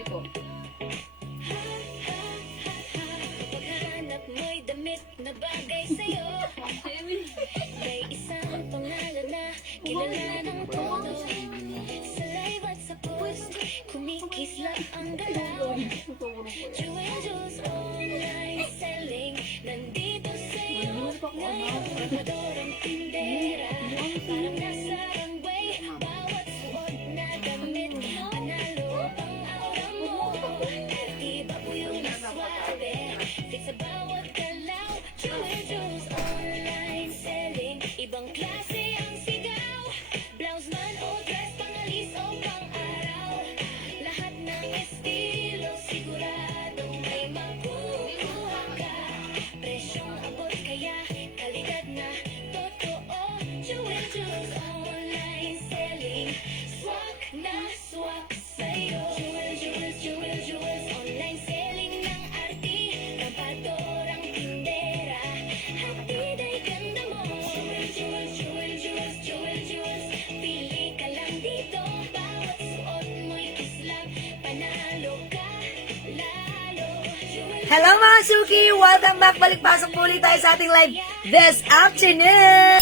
Ito. Paghanap mo'y damit na bagay sa'yo. May isang pangalan na kilala ng todo. Sa live at sa post, kumikislap ang galaw. Jewels online selling, nandito sa'yo. Ngayon, madorang tindera. Parang nasa runway, bawat suot na damit. Panalo ang aura mo. Iba po yung naswabe. Fit sa bawat galaw. Jewels online selling, ibang klase ang sigaw. Blouse man o dress, pangalis o pang-araw. Lahat ng estilo, siguradong may makukuha ka. Presyong abot kaya, kalidad na totoo. Jewels online selling, swak na swak sa'yo. Jewels online selling ng arti. Rampadorang tindera, hatid ay ganda mo. Jewels, pili ka lang dito. Bawat suot mo'y kislap, panalo ka lalo. Hello mga Suki! Welcome back! Balik-pasok muli tayo sa ating live this afternoon!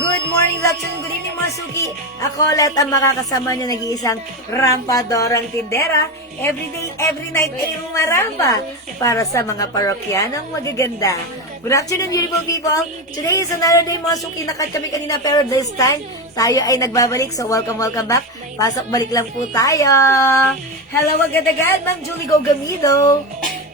Good morning, good afternoon, good evening mga Suki! Ako ulit ang makakasama nyo nag-iisang rampadorang tindera. Every day, every night ay maramba para sa mga parokyanong magaganda. Good afternoon, beautiful people! Today is another day mga Suki. Nakat kami kanina pero this time tayo ay nagbabalik. So welcome back. Pasok balik lang po tayo. Hello agad-agad, Ma'am Julie Gogamido,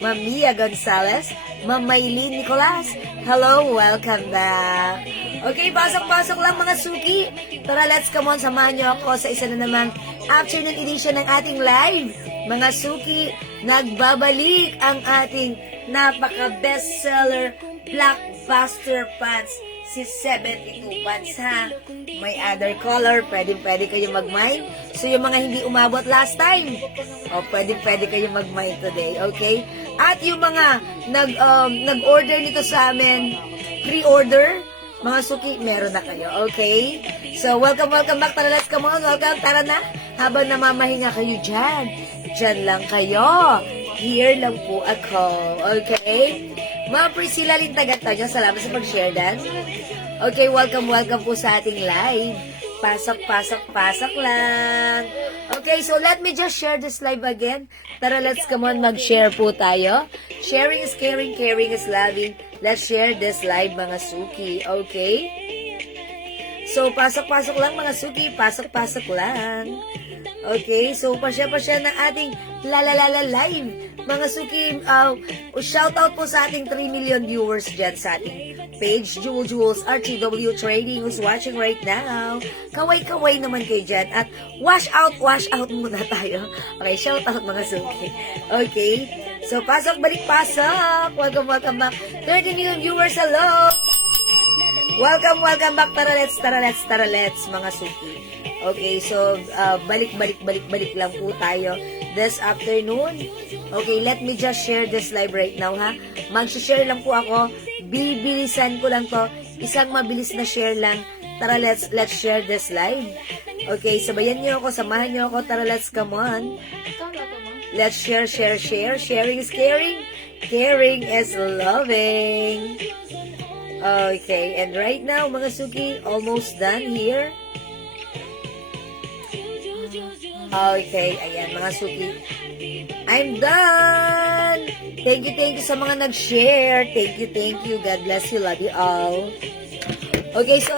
Ma'am Mia Gonzalez, Ma'am Maylene Nicolas. Hello, welcome back. Okay, pasok-pasok lang mga Suki. Tara, let's come on, samahan niyo ako sa isa na namang afternoon edition ng ating live. Mga Suki, nagbabalik ang ating napaka-bestseller blockbuster pants, si 72 pants ha. May other color, pwede kayo mag-mine. So yung mga hindi umabot last time, pwede kayo mag-mine today, okay? At yung mga nag-order nito sa amin, pre-order, mga Suki, meron na kayo, okay? So welcome back, tara, let's come on, welcome, tara na. Habang namamahinga kayo dyan lang kayo. Here lang po ako, okay? Ma'am Priscilla Lintagantonyo, salamat sa pag-share dan. Okay, welcome po sa ating live. Pasok lang. Okay, so let me just share this live again. Tara, let's come on, mag-share po tayo. Sharing is caring, caring is loving. Let's share this live, mga Suki, okay? So, pasok lang, mga Suki. Pasok lang. Okay, so pasya ng ating lalalala live. Mga Suki, shoutout po sa ating 3 million viewers dyan sa ating page, Jules RTW Trading, who's watching right now. Kaway naman kayo dyan. At wash out muna tayo. Okay, shoutout mga Suki. Okay, so balik pasok. Welcome back. 30 million viewers, hello! Welcome back. Tara, let's, mga Suki. Okay, so balik lang po tayo this afternoon. Okay, let me just share this live right now ha. Mag-share lang po ako. Bibilisan ko lang to. Isang mabilis na share lang. Tara, let's share this live. Okay, sabayan niyo ako, samahan niyo ako. Tara, let's come on. Let's share. Sharing is caring. Caring is loving. Okay, and right now, mga Suki, almost done here. Okay, ayan, mga Suki. I'm done! Thank you sa mga nag-share. Thank you. God bless you. Love you all. Okay, so,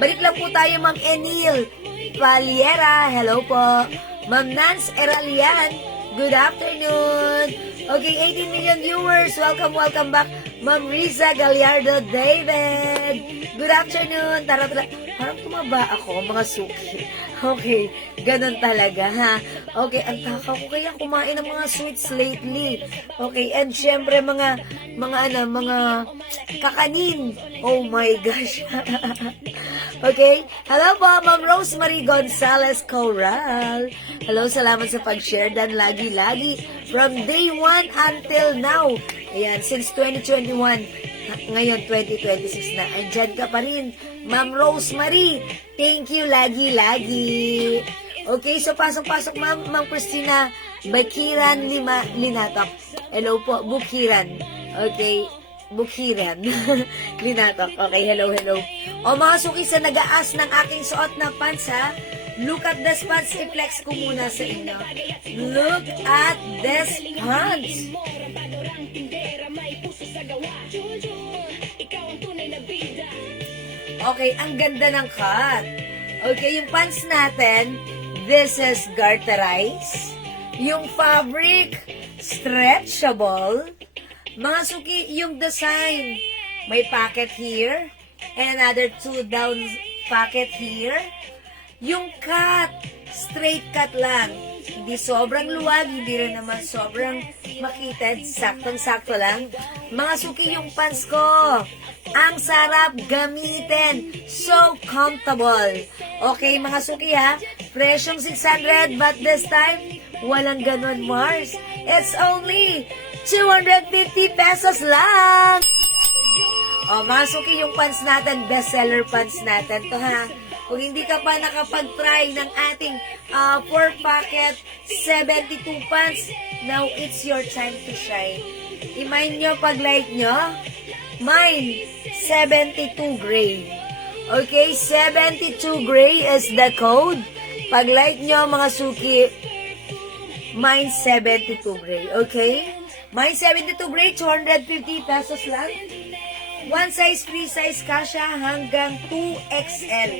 balik lang po tayo, Ma'am Enil Paliera. Hello po. Ma'am Nance Eralian. Good afternoon. Okay, 18 million viewers. Welcome back. Ma'am Riza Gallardo David. Good afternoon. Tara. Parang tumaba ako, mga Suki. Okay, ganun talaga, ha? Okay, ang takaw ko kaya kumain ng mga sweets lately. Okay, and syempre mga kakanin. Oh my gosh. Okay, hello po, Ma'am Rosemary Gonzalez Corral. Hello, salamat sa pag-share dan lagi from day 1 until now. Ayan, since 2021. Ngayon, 2026 na. Andyan ka pa rin, Ma'am Rosemary. Thank you, lagi. Okay, so pasok-pasok, Ma'am Christina Bukiran Linatok. Hello po, Bukiran. Okay, Bukiran Linatok. Okay, hello. O mga suki, sa nag-aas ng aking suot na pants, ha? Look at this pants. I-flex ko muna sa inyo. Look at this pants. Okay, ang ganda ng cut. Okay, yung pants natin, this is garterized. Yung fabric, stretchable. Mga suki, yung design, may pocket here, and another 2 down pocket here. Yung cut, straight cut lang. Hindi sobrang luwag, hindi rin naman sobrang makitid. Saktong-sakto lang. Mga suki, yung pants ko, ang sarap gamitin. So comfortable. Okay, mga suki ha. Presyong 600, but this time, walang ganun, Mars. It's only 250 pesos lang. O, mga suki, yung pants natin, bestseller pants natin to ha. Kung hindi ka pa nakapag-try ng ating 4-pocket 72 pants, now it's your time to shine. I-mine nyo pag like nyo. Mine, 72 gray. Okay, 72 gray is the code. Pag like nyo, mga suki, mine 72 gray. Okay? Mine 72 gray, 250 pesos lang. One size, free size kasha hanggang 2XL.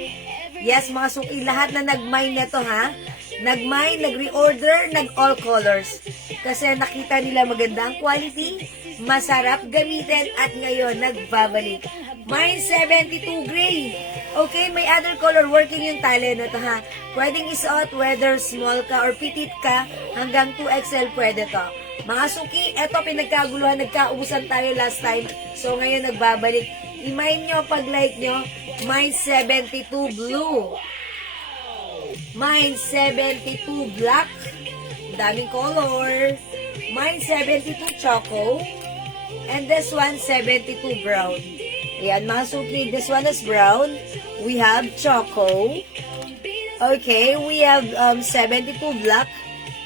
Yes, mga suki, lahat na nag-mine nito ha. Nag-mine, nag-reorder, nag-all colors. Kasi nakita nila maganda ang quality, masarap gamitin, at ngayon nagbabalik. Mine 72 gray. Okay, may other color, working yung tali nito ha. Pwedeng isuot, whether small ka or petite ka, hanggang 2XL pwede to. Mga suki, eto pinagkaguluhan, nagkaubusan tayo last time. So ngayon nagbabalik. I-mine nyo pag like nyo. Mine 72 blue. Mine 72 black. Daming color. Mine 72 choco. And this one 72 brown. Ayan mga suki, this one is brown. We have choco. Okay, we have 72 black,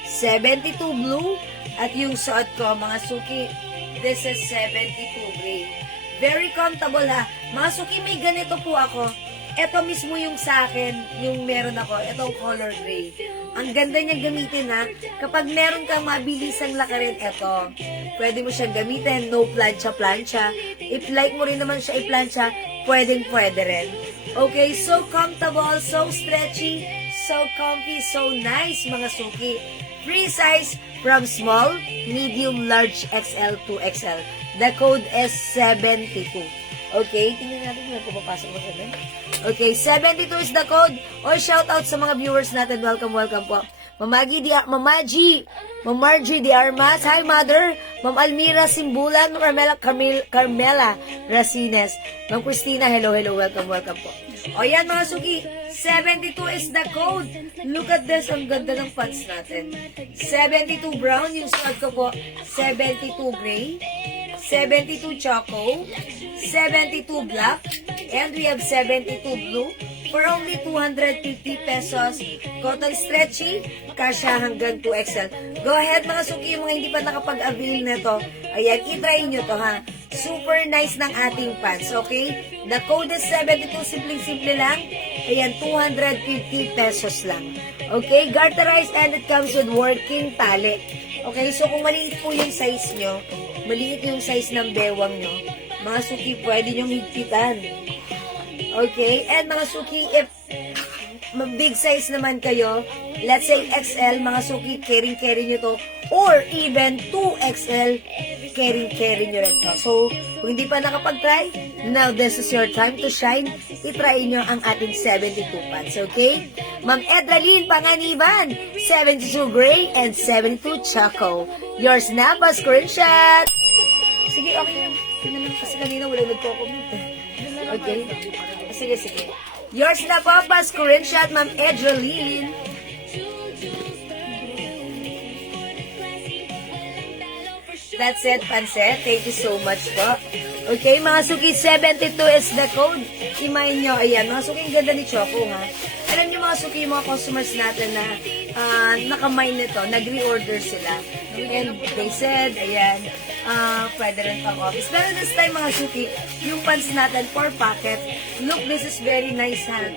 72 blue, at yung suot ko mga suki, this is 72 gray. Very comfortable ha. Mga suki, may ganito po ako. Ito mismo yung sa akin, yung meron ako, itong color gray. Ang ganda niyang gamitin ha. Kapag meron kang mabilisang lakarin, ito. Pwede mo siyang gamitin, no plancha-plancha. If like mo rin naman siya i-plancha, pwede rin. Okay, so comfortable, so stretchy, so comfy, so nice mga suki. Free size from small, medium, large, XL to XL. The code is 72. Okay, tingnan natin kung papasok mo siya. Okay, 72 is the code. O, shout out sa mga viewers natin. Welcome po. Mamaji Di Armas. Hi, Mother. Ma'am Almira Simbulan. Ma'am Carmela Racines. Ma'am Christina, hello. Welcome po. O, yan mga suki. 72 is the code. Look at this. Ang ganda ng pants natin. 72 brown. Yung suot ko po, 72 gray. 72 choco, 72 black, and we have 72 blue for only 250 pesos. Cotton stretchy, kasha hanggang 2XL. Go ahead mga suki, yung mga hindi pa nakapag-avail na to. Ayan, itry nyo to ha. Super nice ng ating pants, okay? The code is 72, simple lang. Ayan, 250 pesos lang. Okay, garterized and it comes with working tali. Okay, so kung maliit po yung size nyo, maliit yung size ng bewang nyo, mga suki, pwede nyong higpitan. Okay? And mga suki, if big size naman kayo, let's say XL, mga suki, carry nyo to. Or even 2XL, carry nyo rin to. So, kung hindi pa nakapag-try, now this is your time to shine. I-try nyo ang ating 72 pants, okay? Ma'am Edralyn Panganiban, 72 gray and 72 choco. Yours na pa, screenshot! Sige, okay lang. Tingnan lang kasi kanina wala nagko-comment. Okay? Sige. Yours na po pa, screenshot, Ma'am Edralyn. That's it, Panset. Thank you so much po. Okay, mga suki, 72 is the code. Imayin nyo. Ayan, mga suki, ang ganda ni Choco, ha? Alam nyo mga suki, yung mga customers natin na nakamay nito, nag-reorder sila. And they said, ayan, pwede rin pang office. Pero this time mga suki, yung pants natin, 4 packet. Look, this is very nice ha.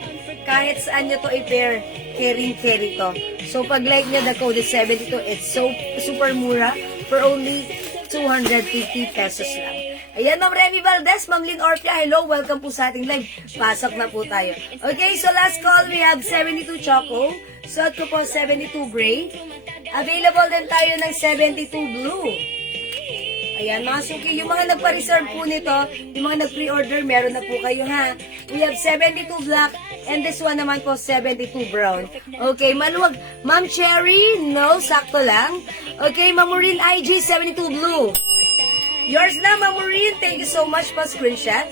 Kahit saan nyo to i-pair, carry to. So pag like nyo, the code is 72, it's so super mura for only 250 pesos lang. Ayan, Ma'am Remy Valdez, Ma'am Lynn Orpia, hello, welcome po sa ating live. Pasok na po tayo. Okay, so last call, we have 72 Choco. Suot ko po 72 Gray. Available din tayo ng 72 Blue. Ayan, mga suki, yung mga nagpa-reserve po nito, yung mga nag-pre-order, meron na po kayo ha. We have 72 Black, and this one naman po, 72 Brown. Okay, maluwag. Ma'am Cherry, no, sakto lang. Okay, Ma'am Maureen IG, 72 Blue. Yours na, Ma'am Maureen. Thank you so much po, screenshot.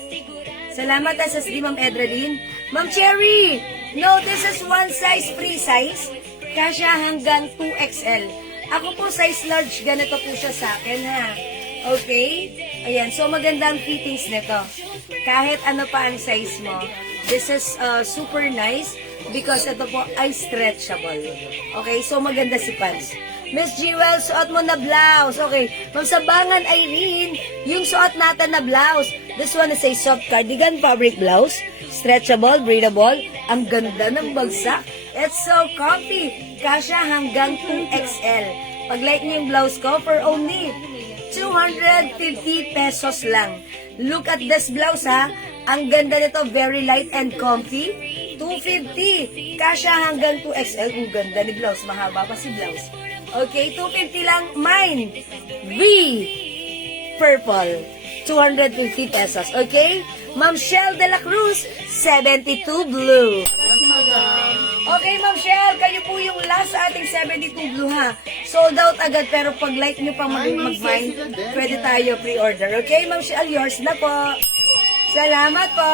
Salamat, SSD, Ma'am Edralyn. Ma'am Cherry, no, this is one size, free size. Kasya hanggang 2XL. Ako po, size large, ganito po siya sa akin, ha. Okay? Ayan, so magandang fittings nito. Kahit ano pa ang size mo. This is super nice because ito po ay stretchable. Okay, so maganda si pants. Miss Jewel, suot mo na blouse. Okay. Ma'am Sabangan Irene, yung suot natin na blouse. This one is a soft cardigan fabric blouse. Stretchable, breathable. Ang ganda ng bagsak. It's so comfy. Kasya hanggang 2XL. Pag-like niyo yung blouse ko for only 250 pesos lang. Look at this blouse ha. Ang ganda nito, very light and comfy. 250. Kasya hanggang 2XL. Ang ganda ni blouse. Mahaba pa si blouse. Okay, 250 lang. Mine. V. Purple. 250 pesos. Okay? Ma'am Shell de la Cruz, 72 Blue. Okay, Ma'am Shell, kayo po yung last sa ating 72 Blue ha. Sold out agad, pero pag like nyo pang mag-mine, pwede tayo pre-order. Okay, Ma'am Shell, yours na po. Salamat po.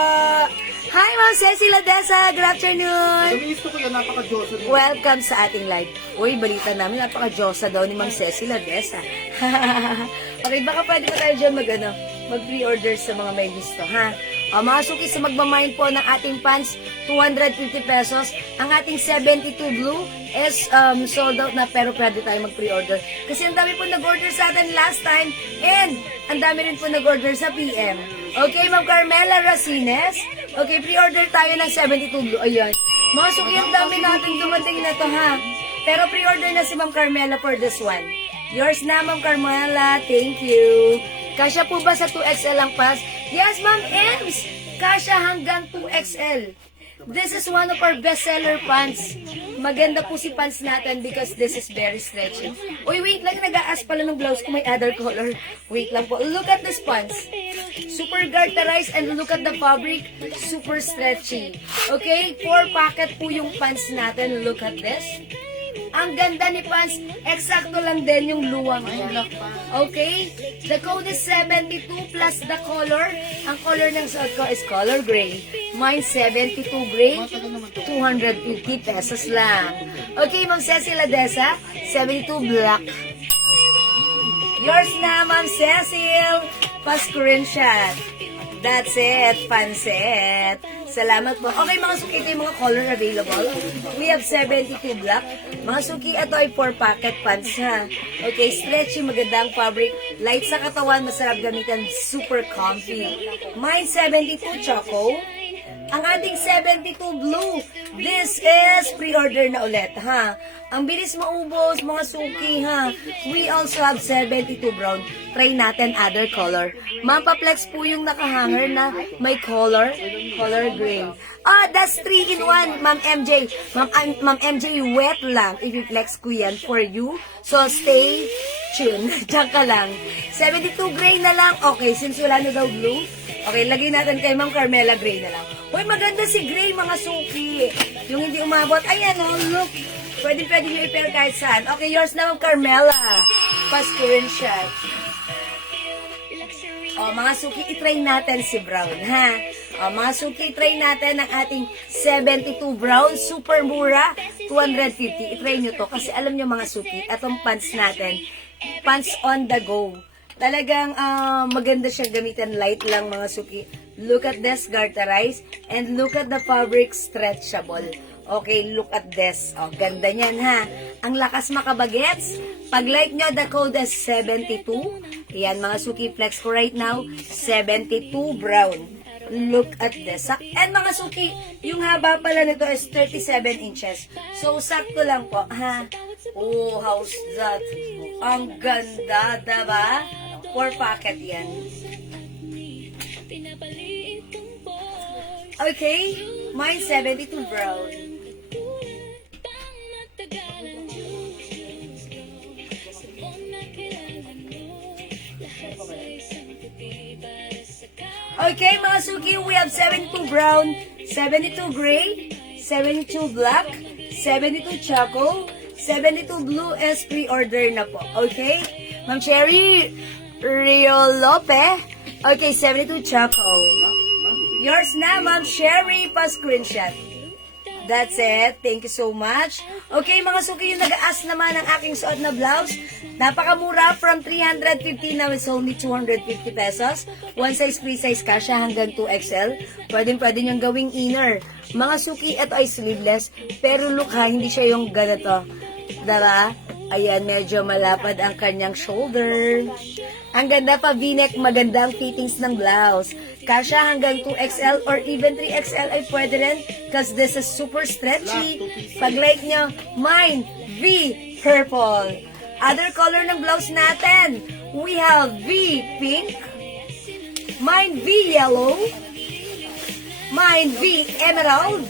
Hi, Ma'am Ceci Ladesa. Good afternoon. Gusto ko yan, napaka-Diyosa. Welcome sa ating live. Uy, balita namin, napaka-Diyosa daw ni Ma'am Ceci Ladesa. Okay, baka pwede pa tayo dyan mag-pre-order sa mga may gusto, ha? Mga suki, sa magmamind po ng ating pants, 250 pesos. Ang ating 72 Blue is sold out na, pero pwede tayo mag-pre-order. Kasi ang dami po nag-order sa atin last time, and ang dami rin po nag-order sa PM. Okay, Ma'am Carmela Racines. Okay, pre-order tayo ng 72 Blue. Ayan. Mga suki, ang dami natin dumating na to, ha? Pero pre-order na si Ma'am Carmela for this one. Yours na, Ma'am Carmela. Thank you. Kasya po ba sa 2XL ang pass? Yes, Ma'am Ems. Kasya hanggang 2XL. This is one of our bestseller pants. Maganda po si pants natin because this is very stretchy. Uy, wait lang. Nag-a-ask pala ng blouse kung may other color. Wait lang po. Look at this pants. Super garterized, and look at the fabric. Super stretchy. Okay? 4 packet po yung pants natin. Look at this. Ang ganda ni pants. Eksakto lang din yung luwang niya. Okay? The code is 72 plus the color. Ang color ng suot ko is color gray. Mine 72 gray. 250 pesos lang. Okay, Ma'am Ceci Ladesa. 72 black. Yours na, Ma'am Cecil. Pa-screenshot. That's it, pansit. Salamat po. Okay, mga suki, ito yung mga color available. We have 72 black. Mga suki, ito ay 4 packet pants ha. Okay, stretchy, magandang fabric. Light sa katawan, masarap gamitan, super comfy. Mine 72 Choco. Ang ating 72 Blue, this is pre-order na ulit, ha? Ang bilis maubos, mga suki, ha? We also have 72 Brown. Try natin other color. Mapaplex po yung nakahanger na may color gray. Ah, that's 3-in-1, Ma'am MJ. Ma'am MJ, wet lang. I-flex ko yan for you. So, stay tuned. Diyan ka lang. 72 gray na lang. Okay, since wala na daw blue, okay, lagay natin kay Ma'am Carmela gray na lang. Uy, maganda si gray, mga suki. Yung hindi umabot. Ayan, oh, look. Pwede nyo i-pair kahit saan. Okay, yours na, Ma'am Carmela. Pa-screenshot. O, mga suki, itry natin si brown, ha? O, mga suki, itry natin ang ating 72 brown. Super mura. 250. Itry nyo to. Kasi alam nyo, mga suki, itong pants natin, pants on the go. Talagang maganda siya gamitan, light lang, mga suki. Look at this, garterized, and look at the fabric, stretchable. Okay, look at this. Oh, ganda niyan ha. Ang lakas makabagets. Pag like nyo, the code is 72. Ayan, mga Suki, flex ko right now, 72 brown. Look at this. And mga Suki, yung haba pala nito is 37 inches. So, sakto lang po, ha? Oh, how's that? Ang ganda, diba? 4 packet yan. Okay, mine 72 brown. Okay, mga Suki, we have 72 brown, 72 gray, 72 black, 72 choco, 72 blue is pre-order na po. Okay? Ma'am Cherry Rio Lope. Okay, 72 choco. Yours na, Ma'am Cherry, pa-screenshot. That's it. Thank you so much. Okay, mga Suki, yung nag-aas naman ng aking suot na blouse. Napakamura, from 350 now is only 250 pesos. One size, free size kasha hanggang 2XL. Pwede niyang gawing inner. Mga Suki, ito ay sleeveless. Pero look ha, hindi siya yung ganito. Diba? Ayan, medyo malapad ang kanyang shoulder. Ang ganda pa, V-neck, maganda ang fittings ng blouse. Kasha hanggang 2XL or even 3XL ay pwede rin because this is super stretchy. Pag like nyo, mine, V, purple. Other color ng blouse natin, we have V, pink. Mine, V, yellow. Mine, V, emerald.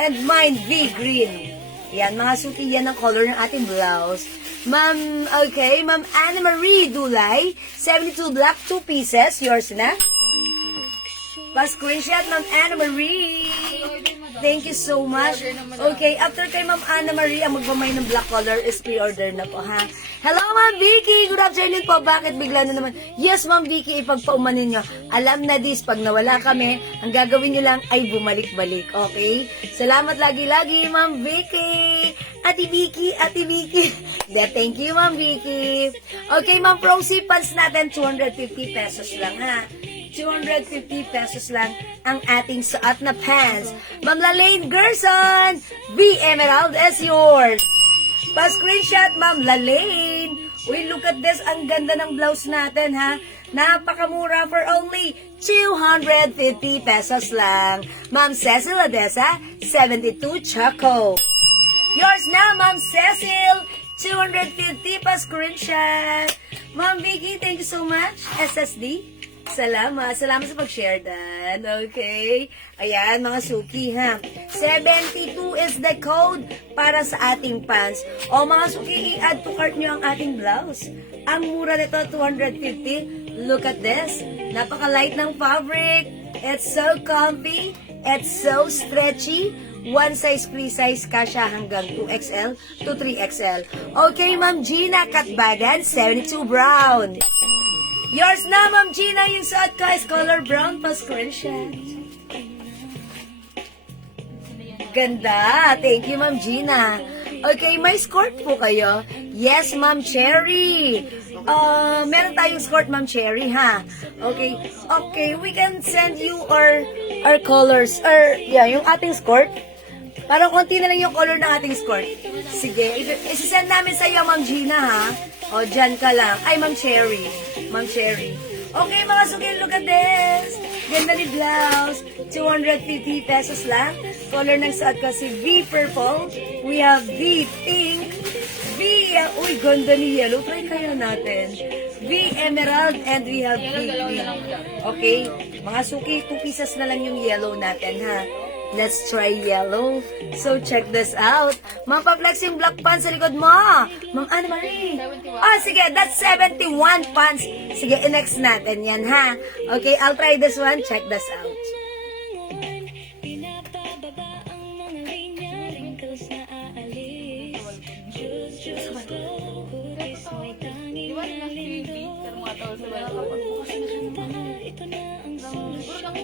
And mine, V, green. Yan, mga Suki, yan ang color ng ating blouse. Ma'am, okay, Ma'am Anna Marie Dulay, 72 black, 2 pieces. Yours na. Pa-screenshot, Ma'am Anna Marie. Thank you so much. Okay, after kay Ma'am Anna Marie, ang magmamay ng black color is pre-order na po, ha? Hello, Ma'am Vicky! Good afternoon po. Bakit bigla na naman? Yes, Ma'am Vicky, ipagpaumanin nyo. Alam na this, pag nawala kami, ang gagawin nyo lang ay bumalik-balik, okay? Salamat lagi-lagi, Ma'am Vicky! Ate Vicky, Ate Vicky. Yeah, thank you, Ma'am Vicky. Okay, Ma'am Procy, pants natin, 250 pesos lang, ha? 250 pesos lang ang ating suot na pants. Ma'am Lalaine Gerson, V Emerald is yours. Pa-screenshot, Ma'am Lalaine. Uy, look at this. Ang ganda ng blouse natin, ha? Napakamura for only 250 pesos lang. Ma'am Cecil Adesa, 72 choco. Yours na, Ma'am Cecil, 250 pa-screenshot. Ma'am Vicky, thank you so much. SSD. Salamat. Salamat sa pag-share dan. Okay. Ayan, mga Suki, ha. 72 is the code para sa ating pants. O, mga Suki, i-add to cart nyo ang ating blouse. Ang mura nito, 250. Look at this. Napaka-light ng fabric. It's so comfy. It's so stretchy. One size, free size, kasha hanggang 2XL to 3XL. Okay, Ma'am Gina Katbagan, 72 brown. Yours na, Ma'am Gina, yung suot ko is color brown pa screenshot. Ganda. Thank you, Ma'am Gina. Okay, may skirt po kayo? Yes, Ma'am Cherry. Meron tayong skirt, Ma'am Cherry, ha? Okay. Okay, we can send you our colors. Yeah, yung ating skirt. Parang konti na lang yung color ng ating skirt. Sige, isi-send namin sa iyo, Ma'am Gina, ha? O, dyan ka lang. Ay, Ma'am Cherry. Ma'am Cherry. Okay, mga Suki, look at this. Ganda ni blouse. 250 pesos lang. Color ng suot ko si V purple. We have V pink. V, uy, ganda ni yellow. Try kaya natin. V emerald and we have V green. Okay, mga Suki, 2 pieces na lang yung yellow natin, ha? Let's try yellow. So, check this out. Mapaplex yung black pants sa likod mo. Ma'am Anna Marie. Sige, that's 71 pants. Sige, next natin yan, ha? Okay, I'll try this one. Check this out. Pinapababa ang mga linya, wrinkles na aalis. Just go, kutis mo'y tanging nalindo. Ito na ang solusyon.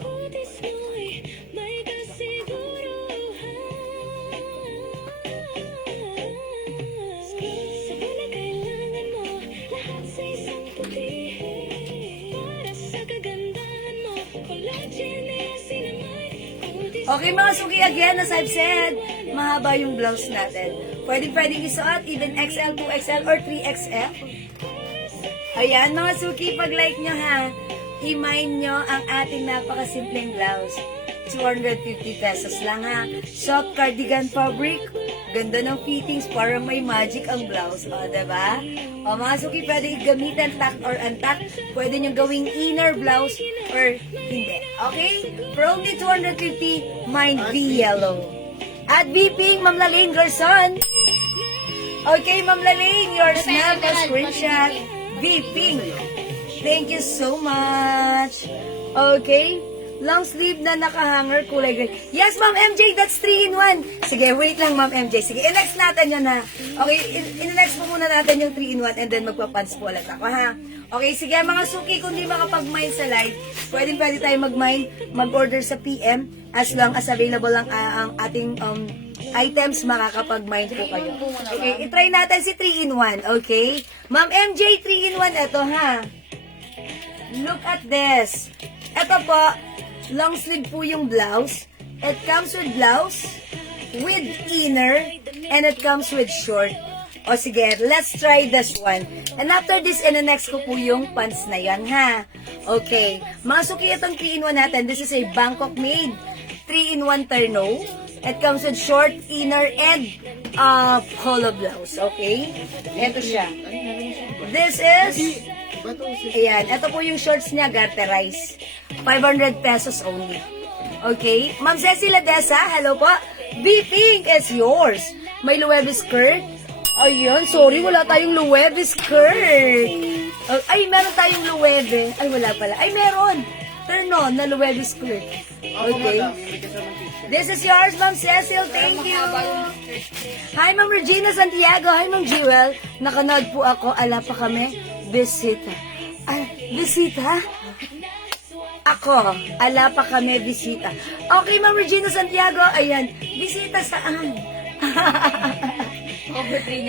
Kutis mo'y may kasiguruhan. Sabay na kailangan mo, lahat sa isang puti. Para sa kaganda Okay mga suki, again, as I've said, mahaba yung blouse natin. Pwedeng isuot, even XL, 2XL, or 3XL. Ayan mga suki, pag-like nyo ha, i-mine nyo ang ating napakasimpleng blouse. 250 pesos lang ha. Soft cardigan fabric. Ganda ng fittings para may magic ang blouse. O, diba? O, mga suki, pwede gamitin tack or untack. Pwede nyo gawing inner blouse or hindi. Okay? For only 250, mine V yellow. At V pink, Ma'am Laling Garson. Okay, Ma'am Laling, your snap or screenshot. V pink. Thank you so much. Okay? Long sleeve na nakahanger, kulay gray. Yes, Ma'am MJ, that's 3-in-1. Sige, wait lang, Ma'am MJ. Sige, i-next natin yan, ha. Okay, i-next po muna natin yung 3-in-1 and then magpa-pants po ulit ako, ha. Okay, sige, mga suki, kung di makapag-mine sa live, pwede tayo mag-mine, mag-order sa PM, as long as available lang ang ating items, makakapag-mine po kayo. Okay, itry natin si 3-in-1, okay? Ma'am MJ, 3-in-1, ito, ha. Look at this. Ito po, long sleeve po yung blouse. It comes with blouse, with inner, and it comes with short. O sige, let's try this one. And after this, in-next ko po yung pants na yan, ha? Okay. Mga suki, itong 3-in-1 natin. This is a Bangkok made 3-in-1 terno. It comes with short, inner, and polo blouse. Okay? Ito siya. This is... Ayan, ito po yung shorts niya, garterize. 500 pesos only. Okay? Ma'am Ceci Ladesa, hello po. B-Pink is yours. May Loewe skirt. Ayan, sorry, wala tayong Loewe skirt. Ay, meron tayong Loewe. Ay, wala pala. Ay, meron. Turn on na Loewe skirt. Okay. This is yours, Ma'am Cecil. Thank you. Hi, Ma'am Regina Santiago. Hi, Ma'am Jewel. Nakanood po ako. Ala pa kami. Bisita. Ay, bisita? Ako. Ala pa kami, bisita. Okay, Ma'am Regina Santiago. Ayan. Bisita saan?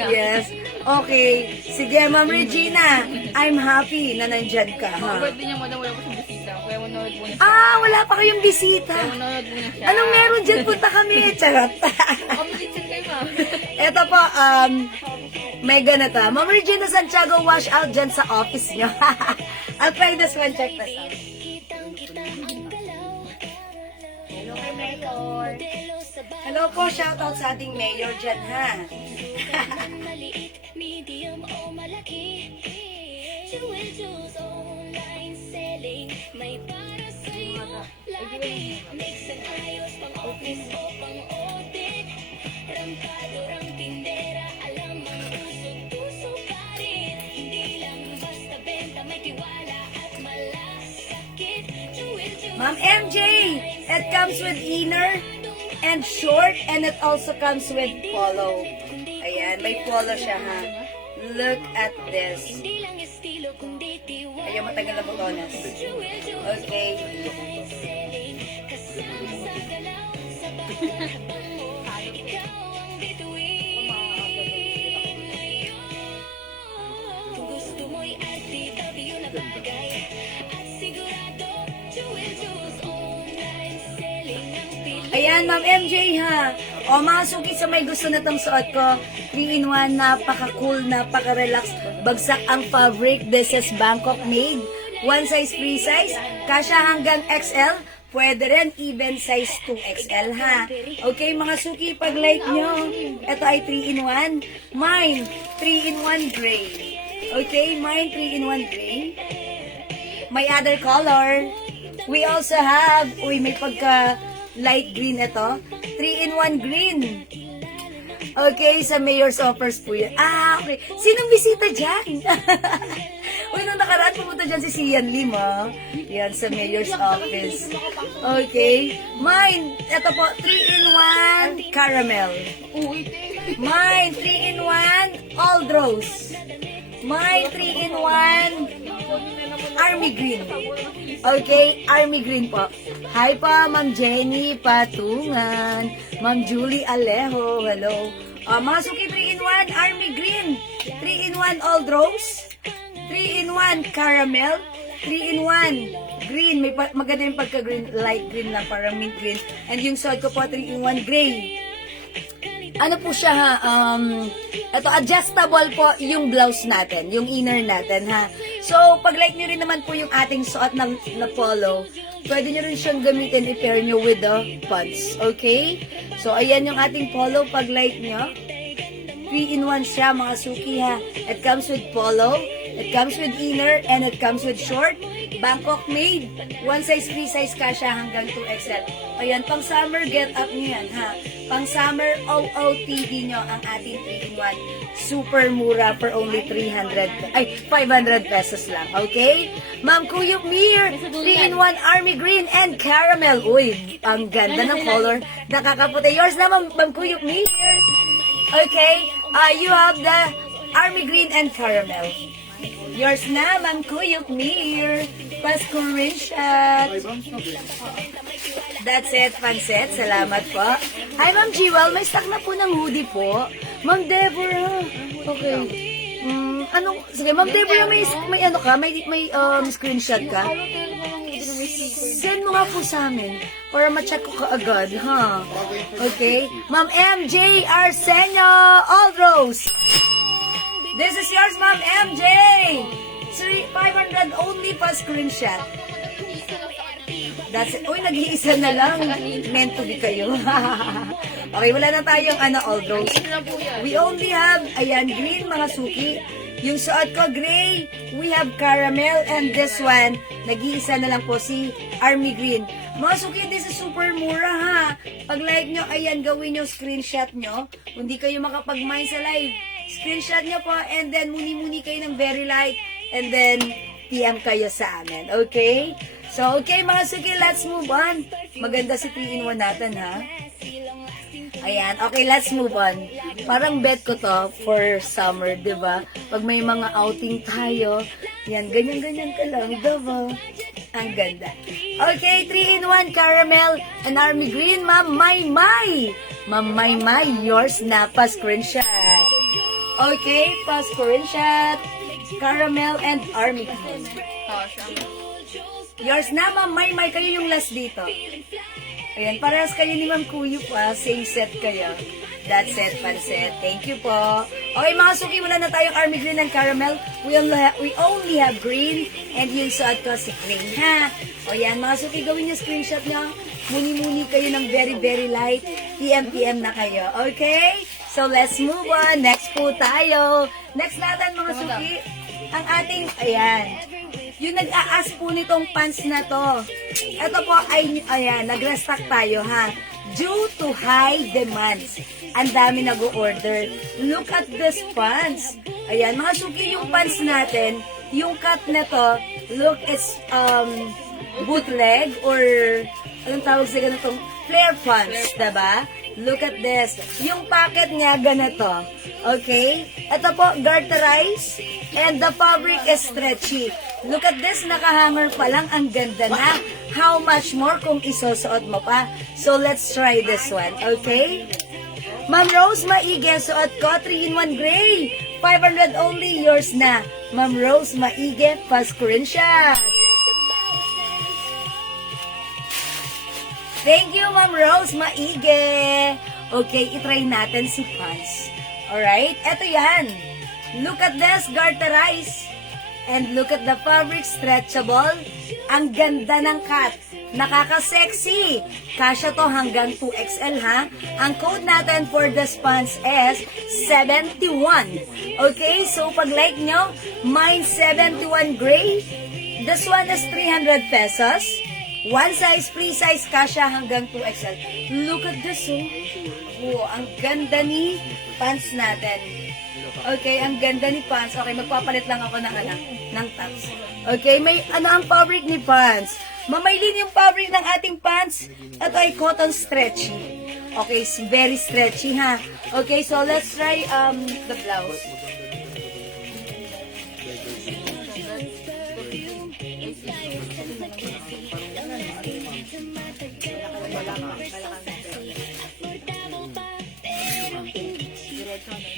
Yes. Okay. Sige, Ma'am Regina. I'm happy na nandyan ka. Ha? Birthday niya mo daw wala ko sa bisita. Kaya manood muna siya. Ah, wala pa kayong bisita. Kaya manood muna siya. Anong meron dyan? Punta kami. Charot. Kabilitsin kayo, ma'am. Ito po, may ganito. Ma'am Regina Santiago, wash out dyan sa office nyo. I'll try this one. Check this out. Hello kay Mayor. Hello po, shout out sa ating Mayor dyan, ha? Maliit, medium o malaki. Jewel Juice online selling. May para sa'yo lagi. Mix and ayos pang office o pang audit. Rampado, rampindera, alam ang puso pa rin. Hindi lang basta benta, may tiwala at malasakit. Jewel Juice. Ma'am MJ, it comes with inner and short, and it also comes with polo. Ayan, may polo siya, ha? Look at this. Hindi lang estilo kundi tiwala. Ayaw matagal na botonas. Okay. Selling kasama sa galaw sa pagkakabang mo. Ikaw ang bituin ngayon. Kung gusto mo'y anti-W na bagay at sigurado Jewel Juice online selling ng pili. Ayan, Ma'am MJ, ha? O, mga suki sa may gusto na tong suot ko, 3-in-1, napaka-cool, napaka-relax. Bagsak ang fabric. This is Bangkok made. One size, free size. Kasya hanggang XL. Pwede rin even size 2XL, ha? Okay, mga suki, pag-like nyo. Ito ay 3-in-1. Mine, 3-in-1 gray. Okay, mine, 3-in-1 gray. May other color. We also have, may pagka light green ito. 3-in-1 green. Okay, sa mayor's offers po yun. Ah, okay. Sinong bisita dyan? Uy, nung nakaraan pumunta dyan si Sian Lim, ha? Yan, sa mayor's office. Okay. Mine, ito po, 3-in-1 caramel. Mine, 3-in-1 old rose. Mine, 3-in-1 army green. Okay, army green po. Hi po, Ma'am Jenny Patungan. Ma'am Julie Alejo, hello. Mga suki, 3-in-1 army green. 3-in-1 old rose. 3-in-1 caramel. 3-in-1 green. Maganda yung pagka-green, light green lang, parang mint green. And yung suot ko po, 3-in-1 gray. Ano po siya ha, ito, adjustable po yung blouse natin, yung inner natin ha. So, pag like nyo rin naman po yung ating suot na polo, pwede nyo rin siyang gamitin, i-pair nyo with the pants, okay? So, ayan yung ating polo, pag like nyo. 3-in-1 siya, mga suki ha. It comes with polo, it comes with inner, and it comes with short. Bangkok made. One size, free size ka siya hanggang 2XL. Ayan, pang summer, get up nyo yan, ha? Pang summer, OOTD nyo ang ating 3-in-1. Super mura for only 500 pesos lang, okay? Ma'am Kuyuk Mir, 3-in-1 army green and caramel. Uy, ang ganda ng color. Nakakaputi. Yours na, Ma'am Kuyuk Mir. Okay, you have the army green and caramel. Yours na, Ma'am Kuyuk Mir. Pasko rin shot. That's it, Panset. Salamat po. Hi, Ma'am Jewel. May stock na po ng hoodie po. Ma'am Deborah. Okay. Sige, Ma'am Deborah, may ano ka? May screenshot ka? Send mo nga po sa amin para ma-check ko kaagad, ha? Okay. Ma'am MJ Arsenio Aldros. This is yours, Ma'am MJ. 500 only pa screenshot. That's it. Uy, nag-iisa na lang. Meant to be kayo. Okay, wala na tayong Aldros. We only have, ayan, green, mga suki. Yung suot ko, gray. We have caramel. And this one, nag-iisa na lang po si army green. Mga suki, this is super mura, ha? Pag like nyo, ayan, gawin nyo, screenshot nyo. Kung di kayo makapag-mine sa live, screenshot nyo po. And then, muni-muni kayo ng very light. And then, PM kayo sa amin. Okay? So, okay mga suki, let's move on. Maganda si 3-in-1 natin, ha? Ayan. Okay, let's move on. Parang bet ko to for summer, di ba? Pag may mga outing tayo, yan, ganyan-ganyan ka lang, diba? Ang ganda. Okay, 3-in-1 caramel and army green, Ma'am Maymay. Ma'am Maymay, yours na pa screenshot. Okay, pa screenshot. Caramel and army green. Yours na, Ma'am Maymay. Kayo yung last dito. Ayan, parehas kayo ni Ma'am Kuyu pa. Same set kayo. That's it, Panset. Thank you po. Okay, mga suki, wala na tayong army green and caramel. We only have green and yung suot ko si green, ha? O yan, mga suki, gawin yung screenshot nyo. Muni-muni kayo ng very, very light. PM na kayo. Okay? So, let's move on. Next po tayo. Next natin, mga suki, ang ating, ayan, yung nag-a-ask po nitong pants na to. Ito po ay, ayan, nag-restock tayo, ha? Due to high demands. Ang dami nag-order. Look at this pants. Ayan, mga suki, yung pants natin, yung cut na to, look, it's bootleg or, anong tawag sa ganitong, flare pants, diba? Look at this. Yung pocket niya, ganito. Okay? Ito po, garterized. And the fabric is stretchy. Look at this, nakahanger pa lang. Ang ganda na. How much more kung isusuot mo pa? So, let's try this one. Okay? Ma'am Rose Maige, suot ko, 3-in-1 gray. 500 only, yours na. Ma'am Rose Maige, pa-screenshot. Thank you, Ma'am Rose Maige. Okay, itry natin si pants. Alright, eto yan. Look at this, garterized. And look at the fabric, stretchable. Ang ganda ng cut. Nakaka-sexy. Kasya to hanggang 2XL, ha? Ang code natin for this pants is 71. Okay, so pag like nyo, mine 71 gray. This one is 300 pesos. One size, free size, kasya hanggang 2XL. Look at this, oh. Oh, ang ganda ni pants natin. Okay, ang ganda ni pants. Okay, magpapalit lang ako ng tops. Okay, may ano ang fabric ni pants? Mamaylin yung fabric ng ating pants. Ito ay cotton stretchy. Okay, very stretchy, ha? Okay, so let's try the blouse.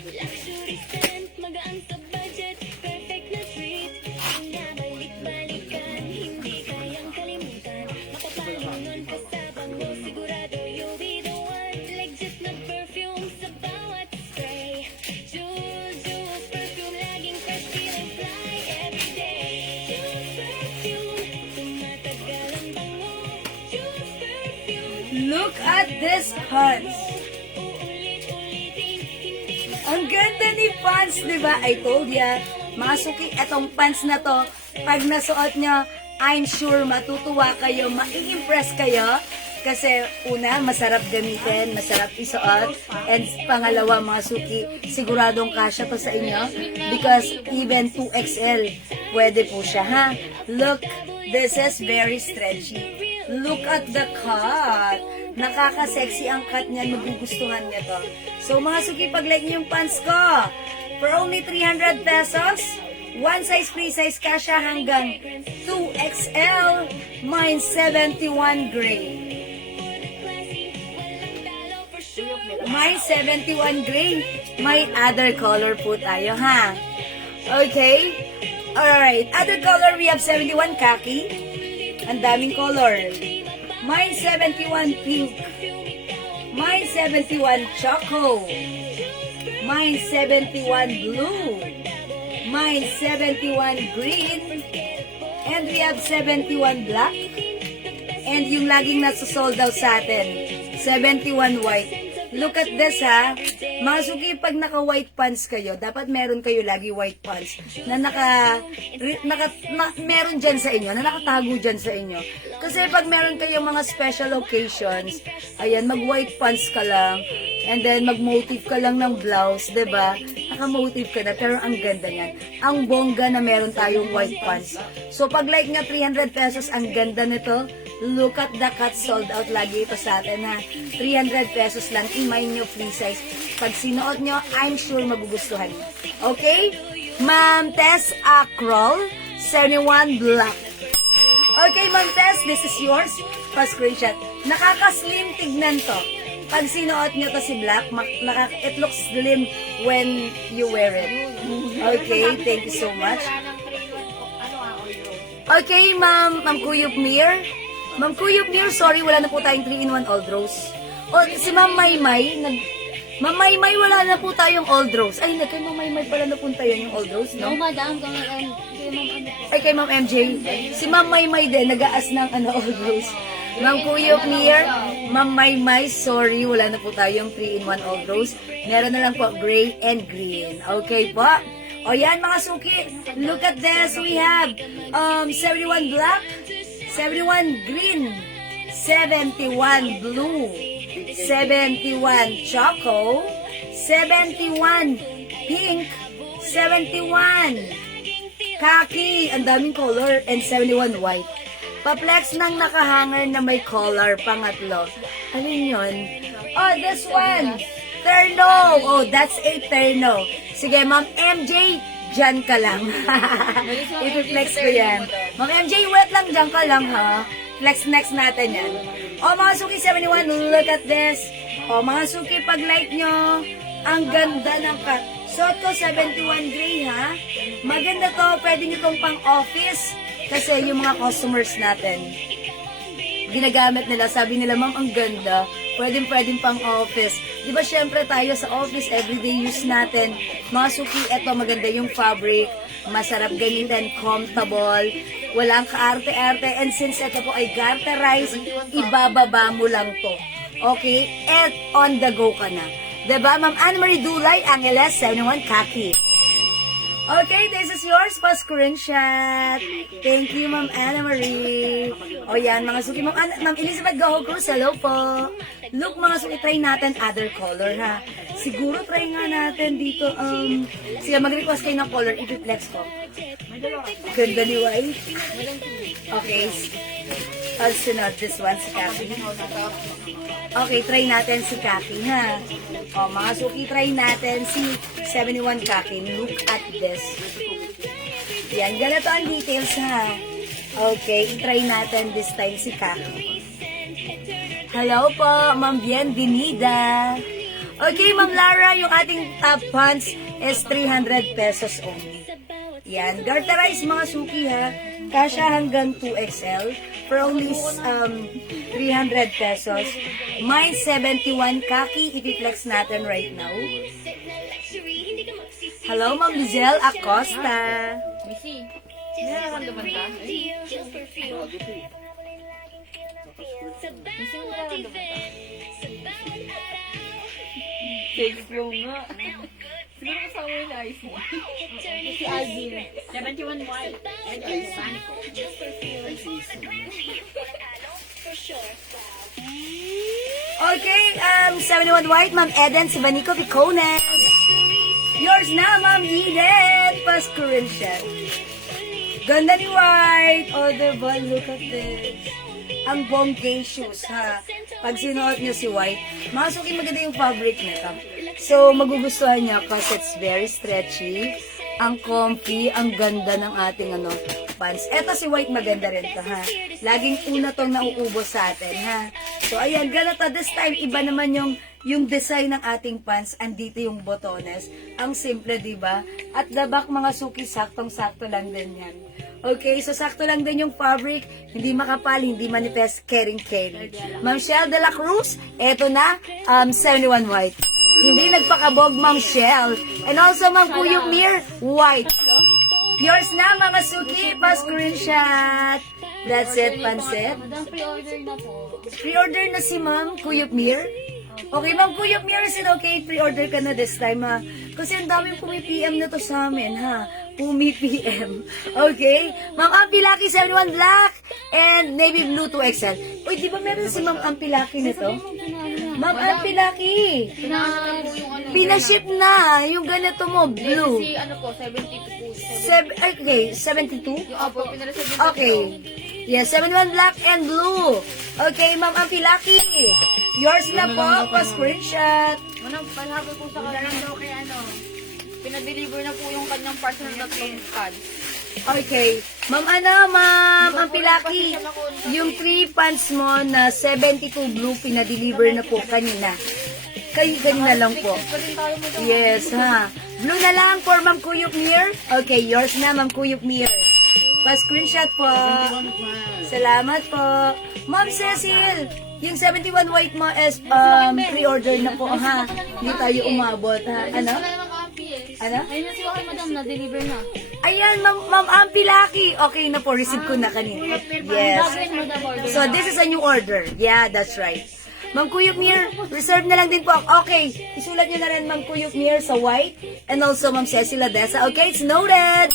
Luxury scent, magaan sa budget, perfect na treat. Nabalik-balikan, hindi kayang this pants. Ang ganda ni pants, di ba? I told ya, mga suki, etong pants na to, pag nasuot nyo, I'm sure matutuwa kayo, mai-impress kayo. Kasi una, masarap gamitin, masarap isuot. And pangalawa, mga suki, siguradong kasya to sa inyo. Because even 2XL, pwede po siya, ha? Look, this is very stretchy. Look at the cut. Nakaka-sexy ang cut niyan, magugustuhan niya to. So mga suki, pag-like niyo yung pants ko, for only 300 pesos, one size, free size kasya hanggang 2XL, mine 71 gray. Mine 71 gray. May other color po tayo, ha? Okay? Alright, other color, we have 71 khaki. Ang daming color. Mine 71 pink. Mine 71 choco. Mine 71 blue. Mine 71 green. And we have 71 black. And yung laging nasa-sold out sa atin, 71 white. Look at this, ha. Mga suki, pag naka-white pants kayo, dapat meron kayo lagi white pants na meron dyan sa inyo, na nakatago dyan sa inyo. Kasi pag meron kayo mga special occasions, ayan, mag-white pants ka lang, and then mag-motif ka lang ng blouse, diba? Naka-motif ka na, pero ang ganda niyan. Ang bongga na meron tayong white pants. So, pag like nga 300 pesos, ang ganda nito. Look at the cut, sold out lagi ito sa atin, ha. 300 pesos lang, imay nyo free size. Pag sinuot nyo, I'm sure magugustuhan nyo. Okay? Ma'am Tess Acrol, 71 black. Okay, Ma'am Tess, this is yours. Pa-screenshot. Nakaka-slim tignan to. Pag sinuot nyo to si black, it looks slim when you wear it. Okay, thank you so much. Okay, Ma'am Kuyup Mir. Ma'am Kuyup Mir, sorry, wala na po tayong 3-in-1 Old Rose. O, si Ma'am Maymay, Ma'am Maymay, wala na po tayong Old Rose. Ay, kay Ma'am Maymay pala napunta yun yung Old Rose, no? No, madam, kay Ma'am Ay, kay Ma'am MJ. Si Ma'am Maymay din, nag-aas ng Old Rose. Ma'am Kuyup Mir, Ma'am Maymay, sorry, wala na po tayong 3-in-1 Old Rose. Meron na lang po gray and green. Okay po? O yan, mga suki, look at this. We have 71 black, 71 green, 71 blue, 71 choco, 71 pink, 71 khaki, ang daming color, and 71 white. Pa-flex ng nakahanger na may color, pangatlo. Ano yun? Oh, this one! Terno! Oh, that's a terno. Sige, Ma'am MJ, dyan ka lang. I-flex ko yan. Ma'am MJ, wait lang, dyan ka lang, ha? Flex next natin yan. O, mga suki 71, look at this. O, mga suki, pag-like nyo, ang ganda ng cut. So, to 71 gray, ha? Maganda to, pwede nyo tong pang-office. Kasi yung mga customers natin, ginagamit nila, sabi nila, ma'am, ang ganda. Pwedeng pang office. Di ba, syempre tayo sa office, everyday use natin. Mga suki, eto, maganda yung fabric. Masarap gamitin, comfortable. Walang kaarte-arte. And since ito po ay garterized, ibababa mo lang to. Okay? And on the go ka na. Diba, Ma'am Anne-Marie Dulay, Angeles, 71 Khaki. Okay, this is yours, pa-screenshot. Thank you, Ma'am Anna-Marie. O yan, mga suki. Ma'am Elizabeth Gaho Cruz, hello po. Look, mga suki, try natin other color, ha. Siguro try nga natin dito, sige, mag-request kayo ng color, i-flex ko. Ganda ni White. Okay. Also not this one, si Kaki. Okay, try natin si Kaki, ha. O, mga suki, try natin si 71 Kaki. Look at this. Yan, ganito ang details, ha. Okay, try natin this time si Kaki. Hello po, Ma'am Bienvenida. Okay, Ma'am Lara, yung ating top pants is 300 pesos only. Yan, garterize mga suki, ha. Kasha hanggang 2XL for only 300 pesos. Mine 71 Khaki, i-flex natin right now. Hello, Ma'am Lizelle Acosta. Missy, may nararamdaman ka? Missy, may nararamdaman ka? Six yung nga. Siguro kasama yung ayos mo. Si Alvin. 71 white. And Hispanic. Okay, 71 White, Ma'am Eden, si Banico Vicones. Yours na, Ma'am Eden, Pascurintian. Ganda ni White. Oh, diba? Look at this. Ang bonggacious, ha? Pag sinuot niyo si White, masukin maganda yung fabric nito. So, magugustuhan niya kasi it's very stretchy. Ang comfy, ang ganda ng ating pants. Eto si White maganda rin to, ha? Laging una tong nauubos sa atin, ha? So, ayan, ganito. This time, iba naman yung design ng ating pants. Andito yung botones. Ang simple, di ba? At the back, mga suki, saktong-sakto lang din yan. Okay, so sakto lang din yung fabric. Hindi makapal, hindi manifest, caring-caring. Ma'am Shell de la Cruz, eto na, 71 White. Hindi nagpakabog, Ma'am Shell. And also, Ma'am Kuyuk Mir, White. Yours na, mga suki, pa-screenshot. That's it, pansit. Madam, pre-order na po. Pre-order na si Ma'am Kuyuk Mir. Okay, Ma'am Kuyuk Mir, is it okay? Pre-order ka na this time, ha? Kasi ang daming pumi-PM na to sa amin, ha? Pumi-PM. Okay? Ma'am Ampilaki, 71 Black, and Navy Blue 2XL. Uy, di ba meron si Ma'am Ampilaki nito? Ma'am Ampilaki, Pinakasal po yung ano. pinaship na yung ganito mo, blue. Si ano po, 72 po. Okay, 72? Yung apo, pinala 72 Okay. Yes, 71 Black and Blue. Okay, Ma'am Ampilaki. Yours na po, pa-screenshot. Manang palhabi po sa kanya daw kay ano. Pinadeliver na po yung kanyang parcel na tatlong pants. Okay. Ma'am Ampilaki, yung 3 pants mo na 72 blue, pinadeliver na po kanina. Kanina lang po. Yes, ha. Blue na lang for Ma'am Kuyuk Mir. Okay, yours na, Ma'am Kuyuk Mir. Pa-screenshot po. Salamat po. Ma'am Cecil, yung 71 white mo is pre-order na po, ha. Hindi tayo umabot, ha. Ano? Ano? Ayun na si Wakay, madam, na-deliver na. Ayan, Ma'am Ampilaki. Okay na po, receive ko na kanina. Yes. Madam, order So, this is a new order. Yeah, that's right. Ma'am Kuyuk Mir, reserve na lang din po. Okay, isulat nyo na rin Ma'am Kuyuk Mir sa white. And also Ma'am Cecil Adesa. Okay, it's noted.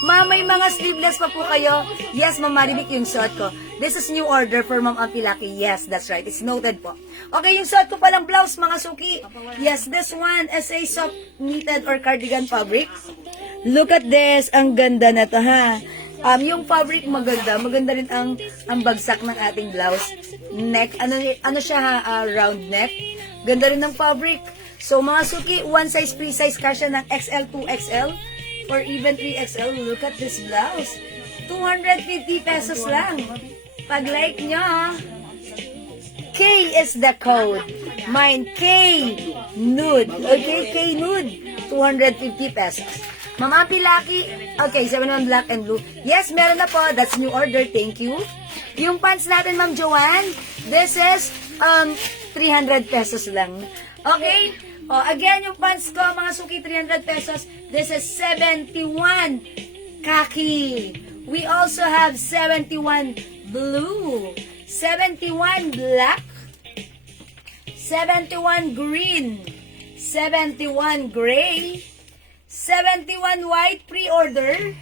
Ma'am, may mga sleeveless pa po kayo. Yes, Ma'am Maribik, yung suot ko. This is new order for Ma'am Ampilaki. Yes, that's right. It's noted po. Okay, yung suot ko palang blouse, mga suki. Yes, this one is a soft knitted or cardigan fabric. Look at this. Ang ganda na to, ha? Yung fabric maganda. Maganda rin ang bagsak ng ating blouse. Neck. Ano siya, ha? Round neck. Ganda rin ng fabric. So, mga suki, one size, free size kasya ng XL, 2XL. Or even 3XL, look at this blouse. 250 pesos lang. Pag like nyo, K is the code. Mine, K nude. Okay, K nude. 250 pesos. Ma'am Ampilaki, okay, 71 black and blue. Yes, meron na po. That's new order. Thank you. Yung pants natin, Ma'am Joanne, this is 300 pesos lang. Okay? Again, yung pants ko, mga suki, 300 pesos. This is 71 khaki. We also have 71 blue, 71 black, 71 green, 71 gray, 71 white pre-order,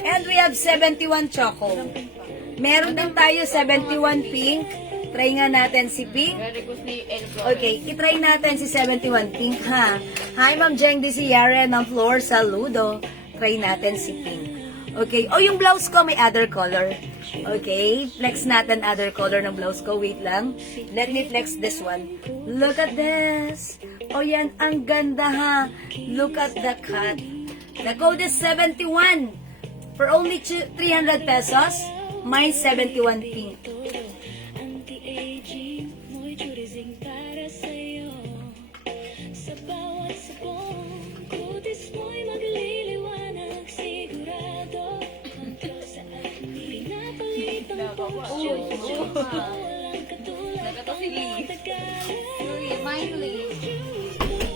and we have 71 choco. Meron din tayo 71 pink. Try nga natin si pink. Request ni Elgo. Okay, itry natin si 71 pink, ha? Hi, Ma'am Jeng de Sierra ng Floor, saludo. Try natin si pink. Okay, yung blouse ko may other color. Okay, flex natin other color ng blouse ko. Wait lang. Let me flex this one. Look at this. Yan, ang ganda, ha? Look at the cut. The code is 71. For only 300 pesos, mine 71 pink. Anti-aging, mo'y tourism para sa'yo. Sa bawat sabong, kutis mo'y magliliwanag. Sigurado, saan pinapalit ang puso. Walang katulad ang matagalan.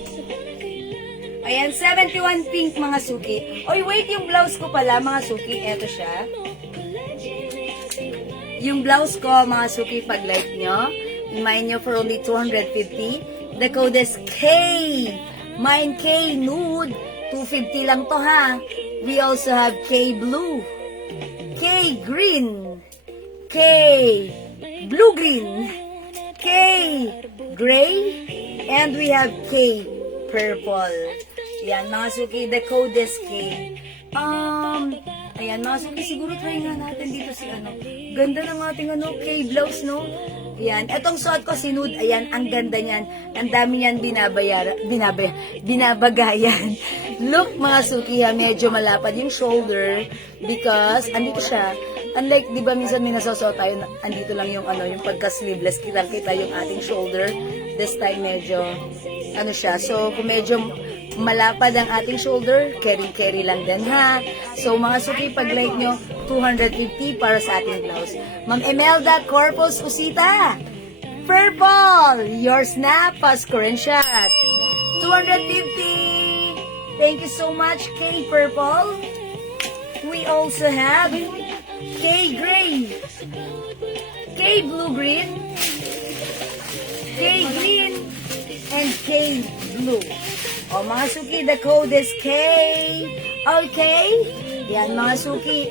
Sa parang kailangan Ayan, 71 pink, mga suki. Wait, yung blouse ko pala, mga suki. Eto siya. Yung blouse ko, mga suki, pag like nyo. Mine nyo for only 250. The code is K. Mine K Nude. 250 lang to ha. We also have K Blue. K Green. K Blue Green. K Gray. And we have K Purple. Yan, mga suki, the code is K. Ayan, mga suki, siguro try nga natin dito si Ganda ng ating K blouse, no? Ayan, etong suot ko si Nude, ayan, ang ganda niyan. Ang dami niyan binabagayan. Look, mga suki, ha, medyo malapad yung shoulder because, andito siya. Unlike, di ba, minsan may nasasuot tayo, andito lang yung yung pagka-sleeveless, kita yung ating shoulder. This time, medyo, siya. So, kung medyo malapad ang ating shoulder, carry lang din, ha? So, mga suki, pag-like nyo, 250 para sa ating blouse. Ma'am Emelda Corpus Usita, Purple, yours na, pa-screenshot. 250. Thank you so much, K Purple. We also have K Gray, K Blue Green, K Green, and K Blue. O mga suki, the code is K. Okay? Yan mga suki,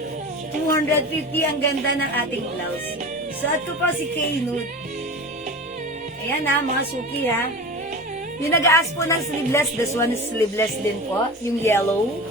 250 ang ganda ng ating blouse. Suot ko pa si K Nude. Ayan ha, mga suki ha. Yung nag-aas po ng sleeveless, this one is sleeveless din po, yung yellow.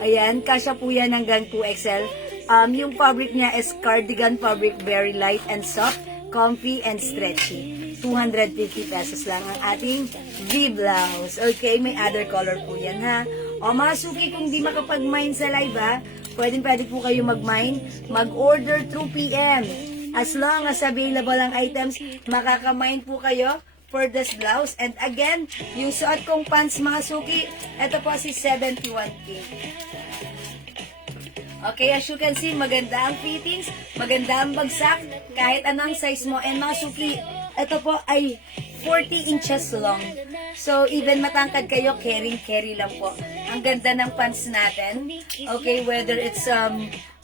Ayan, kasya po yan hanggang 2XL. Yung fabric niya is cardigan fabric, very light and soft, comfy and stretchy. 250 pesos lang ang ating V-blouse. Okay, may other color po yan ha. O mga suki, kung di makapag-mine sa live ha, pwede po kayo mag-mine, mag-order through PM. As long as available ang items, makaka-mine po kayo for this blouse. And again, yung suot kong pants mga suki, ito po si 71K. Okay, as you can see, maganda ang fittings, maganda ang bagsak, kahit anong size mo. And mga suki, ito po ay 40 inches long. So, even matangkad kayo, carry lang po. Ang ganda ng pants natin. Okay, whether it's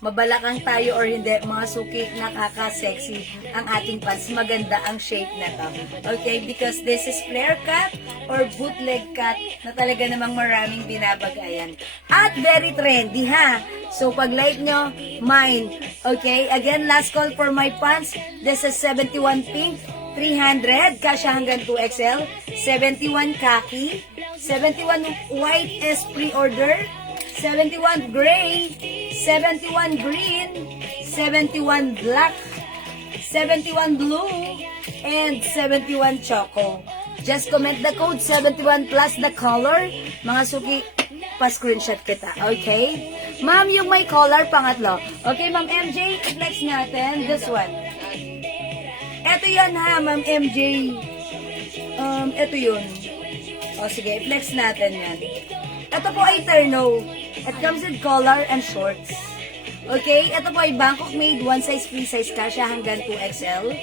mabalakang tayo or hindi, mga suki, nakaka-sexy ang ating pants. Maganda ang shape na to. Okay, because this is flare cut or bootleg cut na talaga namang maraming binabagayan. At very trendy, ha? So, pag like nyo, mine. Okay, again, last call for my pants. This is 71 pink. 300, kasya hanggang 2XL, 71 khaki, 71 white is pre-order, 71 gray, 71 green, 71 black, 71 blue, and 71 choco. Just comment the code 71 plus the color. Mga suki, pa-screenshot kita. Okay? Ma'am, yung may color, pangatlo. Okay, Ma'am MJ, flex natin. This one. Ito yan ha, Ma'am MJ. Ito yun. O sige, flex natin yan. Ito po ay terno. It comes with collar and shorts. Okay, ito po ay Bangkok made, one size free size kasha hanggang 2XL.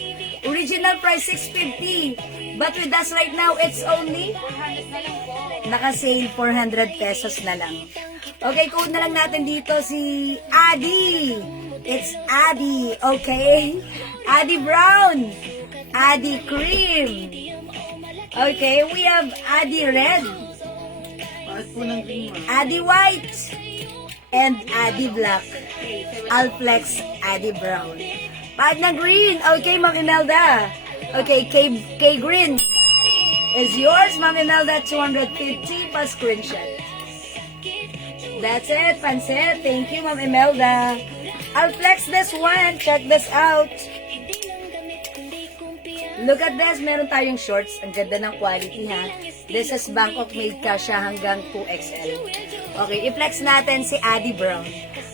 Original price 650. But with us right now, it's only naka-sale 400 pesos na lang. Okay, code na lang natin dito si Adi. It's Adi, okay? Adi Brown, Adi Cream. Okay, we have Adi Red, Adi White, and Adi Black. I'll flex Adi Brown. Pag na green, okay, Ma'am Imelda. Okay, K Green is yours, Ma'am Imelda, 250 pa screenshot. That's it, Pansit. Thank you, Ma'am Imelda. I'll flex this one. Check this out. Look at this. Meron tayong shorts. Ang ganda ng quality, ha? This is Bangkok made kasha hanggang 2XL. Okay, i-flex natin si Adi Brown.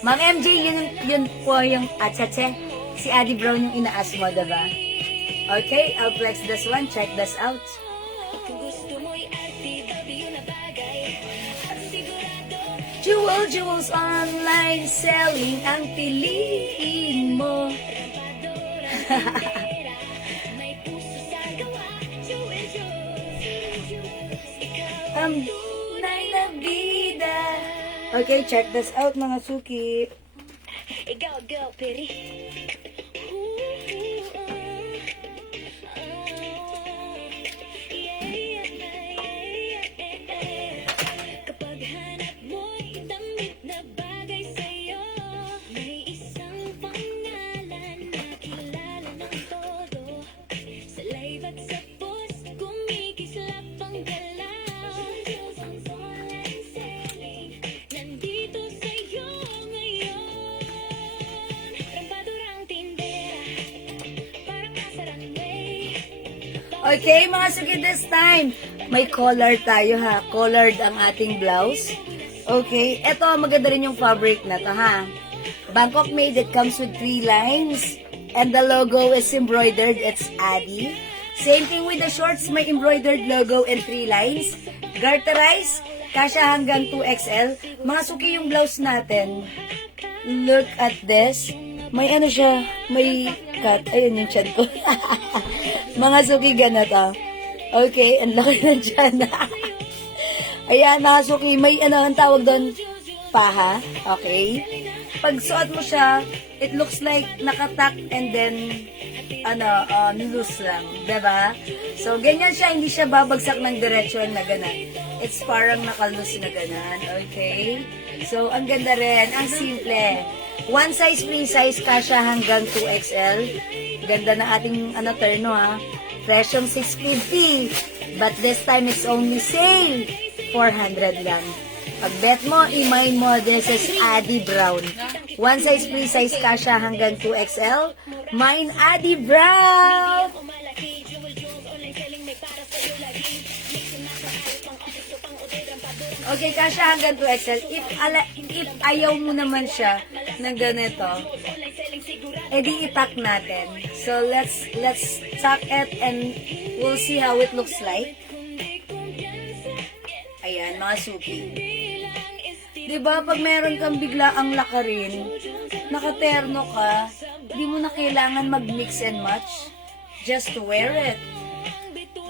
Ma'am MJ, yun po yung atsache. Si Adi Brown yung inaas mo, diba? Okay, I'll flex this one. Check this out. Jewels online selling ang piliin mo. Na vida. Okay, check this out mga suki. Go, Peri. Okay, mga suki, this time, may collar tayo ha. Collared ang ating blouse. Okay, eto, maganda rin yung fabric na to ha. Bangkok made, it comes with 3 lines. And the logo is embroidered, it's Adi. Same thing with the shorts, may embroidered logo and 3 lines. Garterized, kasya hanggang 2XL. Mga suki yung blouse natin. Look at this. May ano siya, may cut. Ayun yung chan ko. Mga suki ganito. Okay, ang laki ng chan. Ayan, mga suki, may ano, ang tawag doon, paha. Okay. Pag suot mo siya, it looks like nakatak and then, loose lang. Diba? So, ganyan siya, hindi siya babagsak ng diretsyo na ganan. It's parang nakaloose na ganan. Okay? So, ang ganda rin. Ang simple. One size, free size, kasya hanggang 2XL. Ganda na ating terno ha. Presyong 650. But this time, it's only sale. 400 lang. Pag bet mo, imay mo, this is Adi Brown. One size, free size, kasya hanggang 2XL. Mine, Adi Brown! Okay, kasya hanggang 2XL. If ayaw mo naman siya ng ganito, edi itak natin. So, let's tuck it and we'll see how it looks like. Ayan, mga suki. Diba, pag meron kang bigla ang lakarin, nakaterno ka, di mo na kailangan mag-mix and match. Just wear it.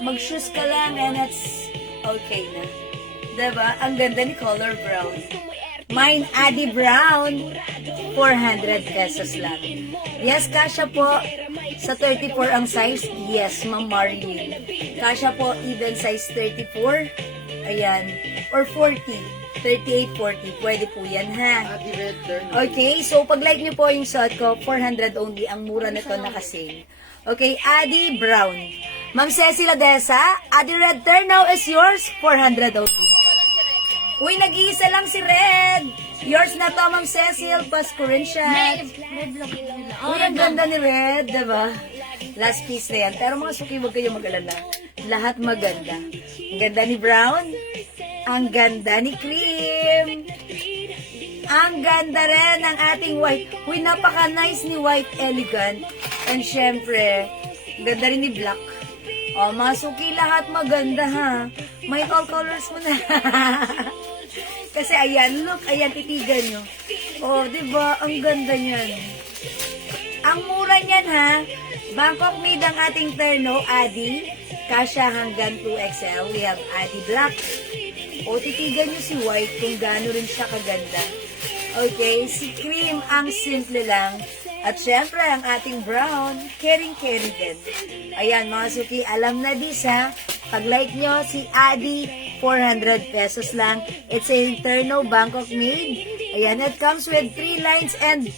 Mag-shoes ka lang and it's okay na. Diba? Ang ganda ni color brown. Mine, Adi Brown, 400 pesos lang. Yes, kasya po sa 34 ang size. Yes, Ma'am Marilyn. Kasya po even size 34. Ayan. Or 40. 38, 40. Pwede po yan, ha? Okay, so pag like nyo po yung suot ko, 400 only. Ang mura nito nakasale. Okay, Adi Brown. Ma'am Ceci Ladesa, Adi Red Terno is yours, 400 only. Uy, nag-iisa lang si Red. Yours na to, Ma'am Cecil, plus Corinthians. Uy, ang ganda ni Red, diba? Last piece na yan. Pero mga suki, huwag kayo mag-alala. Lahat maganda. Ang ganda ni Brown. Ang ganda ni Cream. Ang ganda rin ng ating white. Uy, napaka-nice ni White Elegant. And syempre, ang ganda rin ni Black. O, mga suki, lahat maganda, ha? May all colors mo na. Kasi ayan, look, ayan, titigan nyo. O, diba? Ang ganda niyan. Ang mura niyan, ha? Bangkok made ang ating terno, Adi. Kasya hanggang 2XL. We have Adi Black. O, titigan nyo si White kung gaano rin siya kaganda. Okay, si Cream, ang simple lang. At syempre, ang ating brown, caring-carry din. Ayan, mga suki, alam na dis, ha? Pag-like nyo, si Adi, 400 pesos lang. It's a Terno Bangkok made. Ayan, it comes with 3 lines and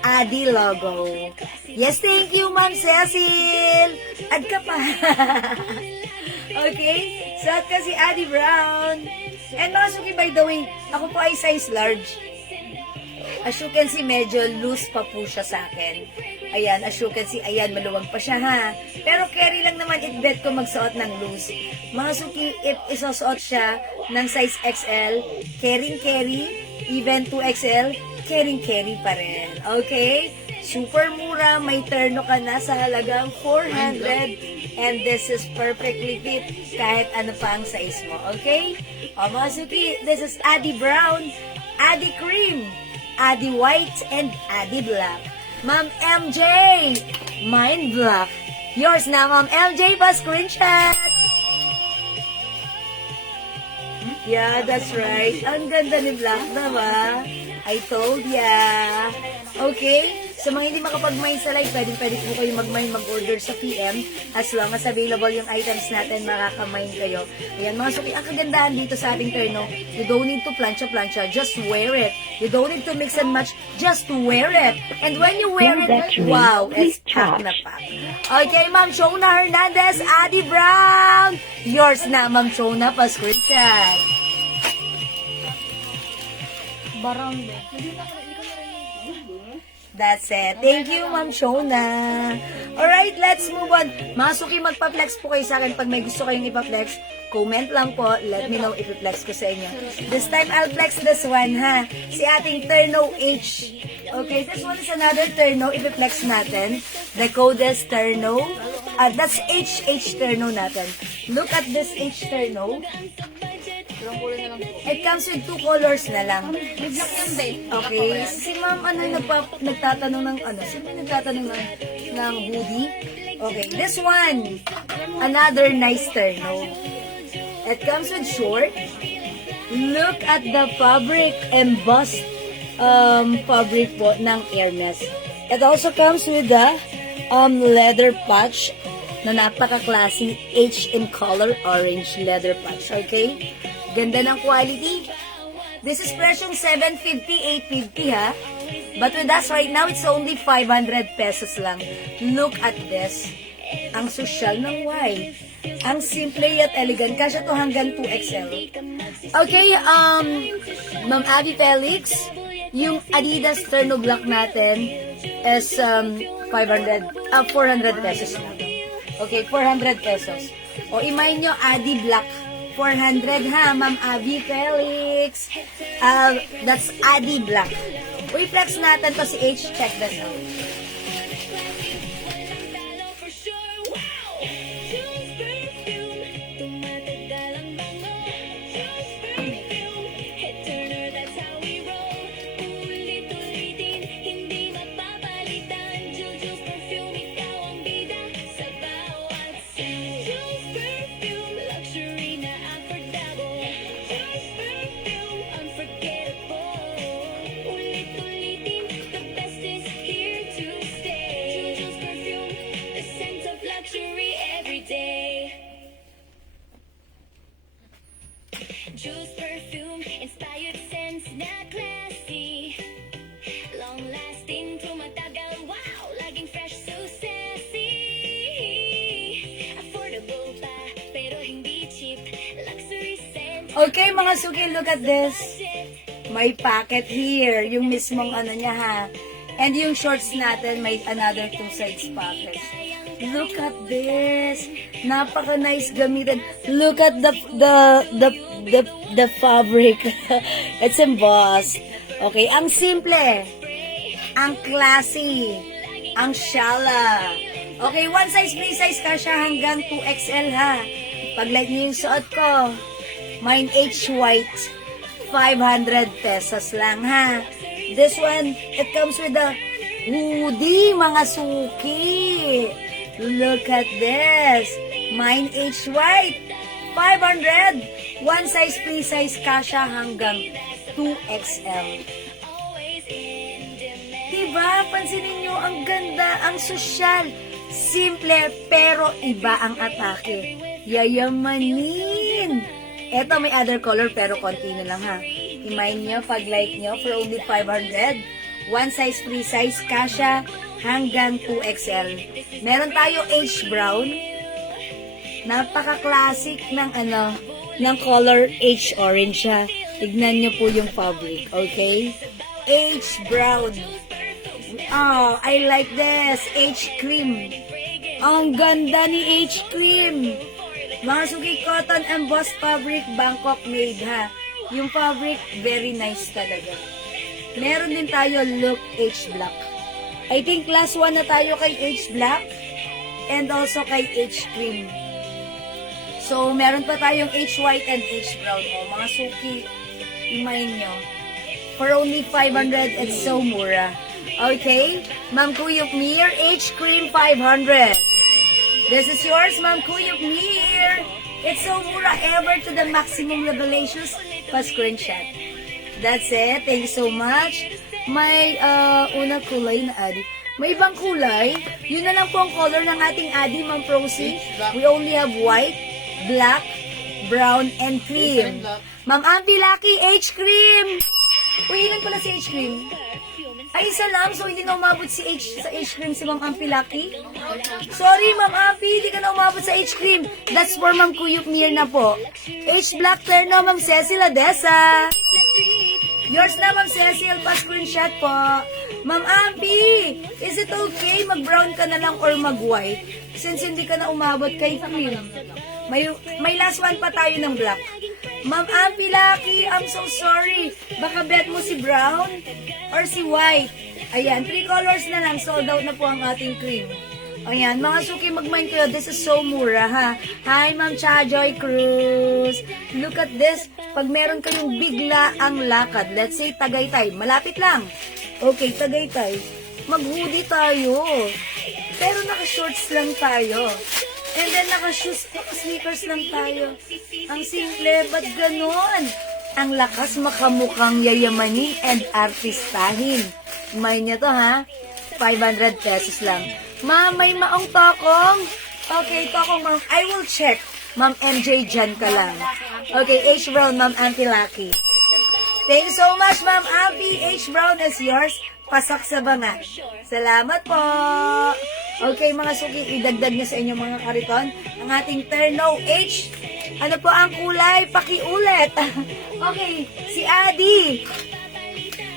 Adi logo. Yes, thank you, Ma'am Cecil. Ad ka pa. Okay, so at ka si Adi Brown. And mga suki, by the way, ako po ay size large. As you can see, medyo loose pa po siya sa akin. Ayan, as you can see, ayan, maluwag pa siya, ha? Pero carry lang naman, bet ko magsuot ng loose. Mga suki, if isusuot siya ng size XL, carry, even 2XL, carry pa rin. Okay? Super mura, may terno ka na sa halagang 400. And this is perfectly fit kahit ano pa ang size mo. Okay? O mga suki, this is Adi Brown, Adi Cream, Adi White, and Adi Black. Ma'am MJ, mine black. Yours na, Ma'am MJ, pa screenshot. Yeah, that's right. Ang ganda ni Black, diba? I told ya. Okay? Sa mga hindi makapag-mine sa live, pwede po kayo mag-mine, mag-order sa PM. As long as available yung items natin, makaka-mine kayo. Ayan, mga suki, ang kagandahan dito sa ating terno, you don't need to plancha-plancha, just wear it. You don't need to mix and match, just wear it. And when you wear it, wow, it's pack na pack. Okay, Ma'am Shona Hernandez, Adi Brown. Yours na, Ma'am Shona, pa-screenshot. That's it. Thank you, Ma'am Shona. Alright, let's move on. Mga suki, magpa-flex po kayo sa akin pag may gusto kayong ipa-flex. Comment lang po. Let me know if i-flex ko sa inyo. This time, I'll flex this one, ha? Si ating Terno H. Okay, this one is another Terno. Ipi-flex natin. The code is Terno. That's HH Terno natin. Look at this H Terno. It comes with 2 colors na lang. Black yan, be. Okay. Si ma'am, nagtatanong ng, sino nagtatanong ng hoodie? Okay. This one, another nice terno. It comes with short. Look at the fabric, embossed fabric po ng Hermes. It also comes with the leather patch na napaka-classy H in color orange leather patch. Okay? Ganda ng quality. This is presyong 750, 850 ha. But with us right now, it's only 500 pesos lang. Look at this. Ang social ng Y. Ang simple yet elegant. Kasya to hanggang 2XL. Okay, Ma'am Abby Felix, yung Adidas Terno Black natin is 400 pesos lang. Okay, 400 pesos. O imay nyo, Adi Black. 400 ha, Ma'am Abby Felix. That's Adi Black. I-flex natin to si H. Check this out. Juice perfume, inspired sense na classy. Long-lasting, tumatagal, wow, laging fresh, so sassy. Affordable pa, pero hindi cheap. Luxury scent. Okay, mga suki, look at this. May packet here. Yung mismong niya ha. And yung shorts natin, may another 2 sides pockets. Look at this. Napaka-nice gamitin. Look at the fabric. It's embossed. Okay, ang simple. Ang classy. Ang shala. Okay, 1 size, 3 size ka siya hanggang 2XL ha. Pag like niyo yung suot ko, mine H white, 500 pesos lang ha. This one, it comes with a hoodie, mga suki. Look at this. Mine H white, 500. 1 size, 3 size kasha hanggang 2XL. Diba? Pansinin nyo, ang ganda, ang sosyal. Simple, pero iba ang atake. Yayamanin. Eto, may other color, pero konti na lang ha. Imay nyo, pag like nyo, for only 500. 1 size, 3 size kasha hanggang 2XL. Meron tayo H brown. Napaka-classic ng ng color H orange ha. Tignan nyo po yung fabric, okay? H brown. Oh, I like this. H cream. Ang ganda ni H cream. Mga suki, cotton embossed fabric, Bangkok made ha. Yung fabric, very nice talaga. Meron din tayo look H black. I think last one na tayo kay H black and also kay H cream. So, meron pa tayong H white and H brown. O, mga suki, imayin nyo. For only 500, it's so mura. Okay? Ma'am Kuyuk Mir, H cream 500. This is yours, Ma'am Kuyuk Mir. It's so mura, ever to the maximum revelations. Pa-screenshot. That's it. Thank you so much. May unang kulay na Adi. May ibang kulay. Yun na lang po ang color ng ating Adi, Ma'am Procy. We only have white, black, brown, and cream. Ma'am Auntie Lucky, H cream. Uy, ilan pala si H cream? Ay, isa lang. So, hindi na umabot si H sa H cream si Ma'am Auntie Lucky. Sorry, Ma'am Auntie. Hindi ka na umabot sa H cream. That's for Ma'am Kuyuk Mir na po. H black Terno, Ma'am Cecil Adesa. Yours na, Ma'am Cecil, pa-screenshot po. Ma'am Ampi, is it okay mag-brown ka na lang or mag-white? Since hindi ka na umabot kay cream. May last one pa tayo ng black. Ma'am Ampi Lucky, I'm so sorry. Baka bet mo si brown or si white. Ayan, 3 colors na lang. Sold out na po ang ating cream. Ayan, mga suki, mag-mind kayo. This is so mura, ha? Hi, Ma'am Chajoy Cruz. Look at this. Pag meron kayong bigla ang lakad, let's say Tagaytay, malapit lang. Okay, Tagaytay. Mag-hoodie tayo. Pero naka-shorts lang tayo. And then naka-shoes, naka-sneakers lang tayo. Ang simple, ba't ganon? Ang lakas makamukhang yayamanin and artistahin. May niya to, ha? 500 pesos lang. Ma'am, may maong tokong? Okay, tokong, ma'am. I will check. Ma'am MJ, dyan ka lang. Okay, H. Brown, Ma'am Auntie Lucky. Thank you so much, Ma'am Auntie. H. Brown is yours. Pasok sa banga. Salamat po. Okay, mga suki, idagdag niyo sa inyong mga kariton ang ating Terno H. Ano po ang kulay? Pakiulit. Okay, si Adi.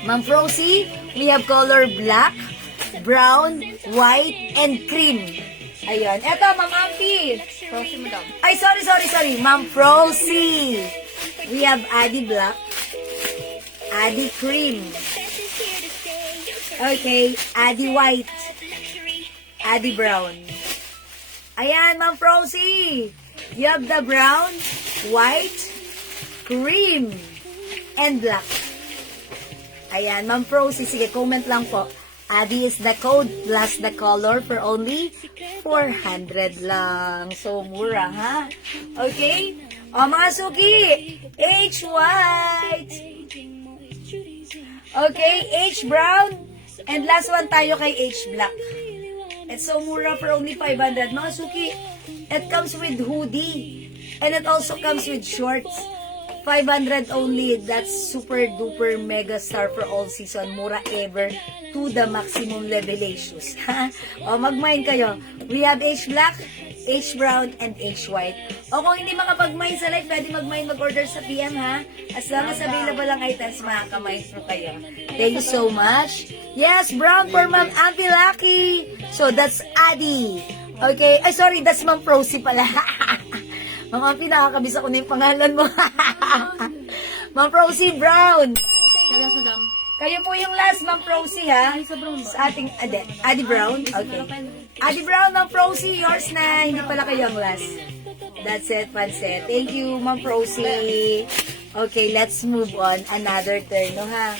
Ma'am Frozy, we have color black, brown, white, and cream. Ayun. Eto, Ma'am Ampi. Frozy mo daw. Ay, sorry. Ma'am Frozy. We have Adi black, Adi cream. Okay, Adi white, Adi brown. Ayan, Ma'am Frozy. You have the brown, white, cream, and black. Ayan, Ma'am Frozy. Sige, comment lang po. Adi is the code plus the color for only 400 lang. So, mura, ha? Okay? O, mga suki, H white. Okay, H brown. And last one tayo kay H black. It's so mura for only 500. Mga suki, it comes with hoodie. And it also comes with shorts. 500 only. That's super duper mega star for all season. Mura ever to the maximum levelations. O, mag-mine kayo. We have H black, H brown, and H white. O, kung hindi makapag-mine sa live, pwede mag-mine, mag-order sa PM, ha? As long as available ang items, makaka-mine through kayo. Thank you so much. Yes, brown for Ma'am Auntie Lucky. So, that's Adi. Okay. Ay, sorry, that's Ma'am Frozy pala. Ma'am Auntie, nakakabisa ko na yung pangalan mo. Ma'am Frozy Brown. Kaya sa dam. Kayo po yung last, Ma'am Frozy, ha? Ay, sa brown ba? Sa ating, Adi Brown? Okay. Adi Brown, Ma'am Frozy, yours na. Hindi pala kayo ang last. That's it, Panset. Thank you, Ma'am Frozy. Okay, let's move on. Another turno, ha?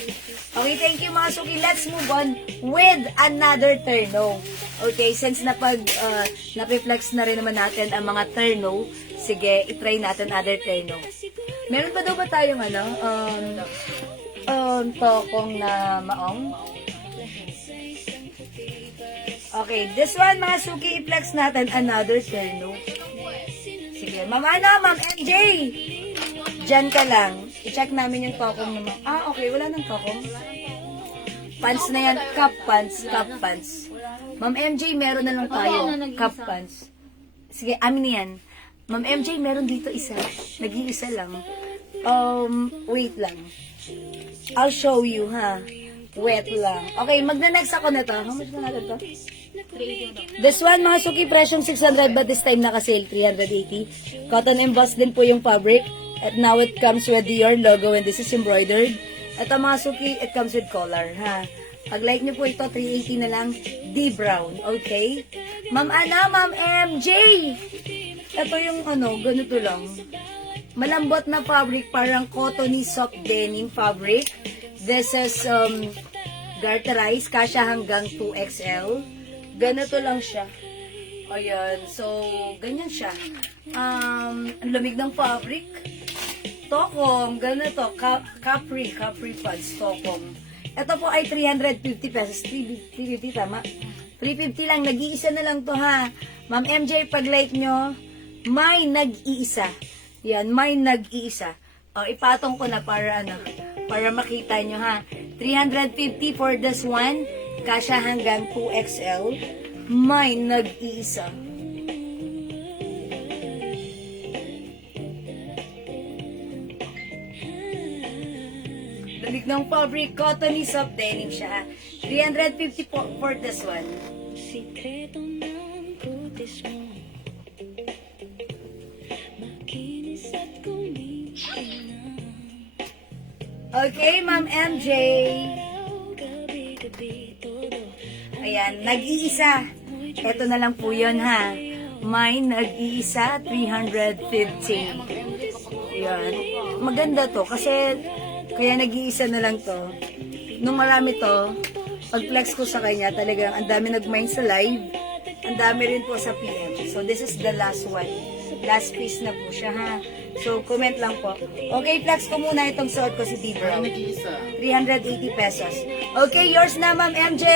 Okay, thank you, mga suki. Let's move on with another turno. Okay, since napiflex na rin naman natin ang mga turno, sige, itry natin other turno. Meron pa daw ba tayong tokong na maong? Okay, this one, mga suki, i-flex natin another turno. Sige, Ma'am MJ! Diyan ka lang. I-check namin yung tokong naman. Okay, wala nang tokong. Pants na yan. Cup pants. Ma'am MJ, meron na lang tayo. Cup pants. Sige, amin yan. Ma'am MJ, meron dito isa. Nag-iisa lang. Wait lang. I'll show you, ha? Wait lang. Okay, magna-next ako na to. How much ba natin to? This one, mga suki, presyong 600, but this time naka-sale 380. Cotton embossed din po yung fabric. At now it comes with your logo and this is embroidered. At ang mga suki, it comes with collar, ha? Pag like nyo po ito, 380 na lang. D-brown, okay? Ma'am MJ! Ito yung ganito lang. Malambot na fabric, parang cottony soft denim fabric. This is garterized, kasya hanggang 2XL. Ganito lang siya. Ayan, so, ganyan siya. Ang lamig ng fabric. Tokong, ganito, capri pads, tokong. Ito po ay 350 pesos. 350, tama? 350 lang, nag-iisa na lang to, ha? Ma'am MJ, pag like nyo, may nag-iisa. Yan, may nag-iisa. Ipatong ko na para makita nyo, ha? 350 for this one, kasya hanggang 2XL. May nag-iisa. Lamig ng fabric, cottony soft denim siya. 350 for this one. Sikreto ng kutis mo, makinis at kumikinang. Okay, Ma'am MJ. Araw, gabi, gabi, todo. Ayan, nag-iisa. Ito na lang po yun, ha. Mine, nag-iisa, 350. Ayan. Maganda to, kasi kaya nag-iisa na lang to. Nung marami to, pag-flex ko sa kanya, talagang ang dami nag-mine sa live. Ang dami rin po sa PM. So, this is the last one. Last piece na po siya, ha. So, comment lang po. Okay, flex ko muna itong suot ko si T-Brown. 380 pesos. Okay, yours na, Ma'am MJ!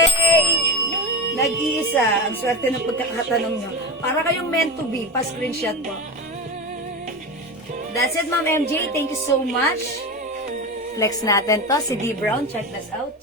Nag-iisa. Ang swerte ng pagkakatanong nyo. Para kayong meant to be. Pa-screenshot po. That's it, Ma'am MJ. Thank you so much. Flex natin to. Si D. Brown. Check this out.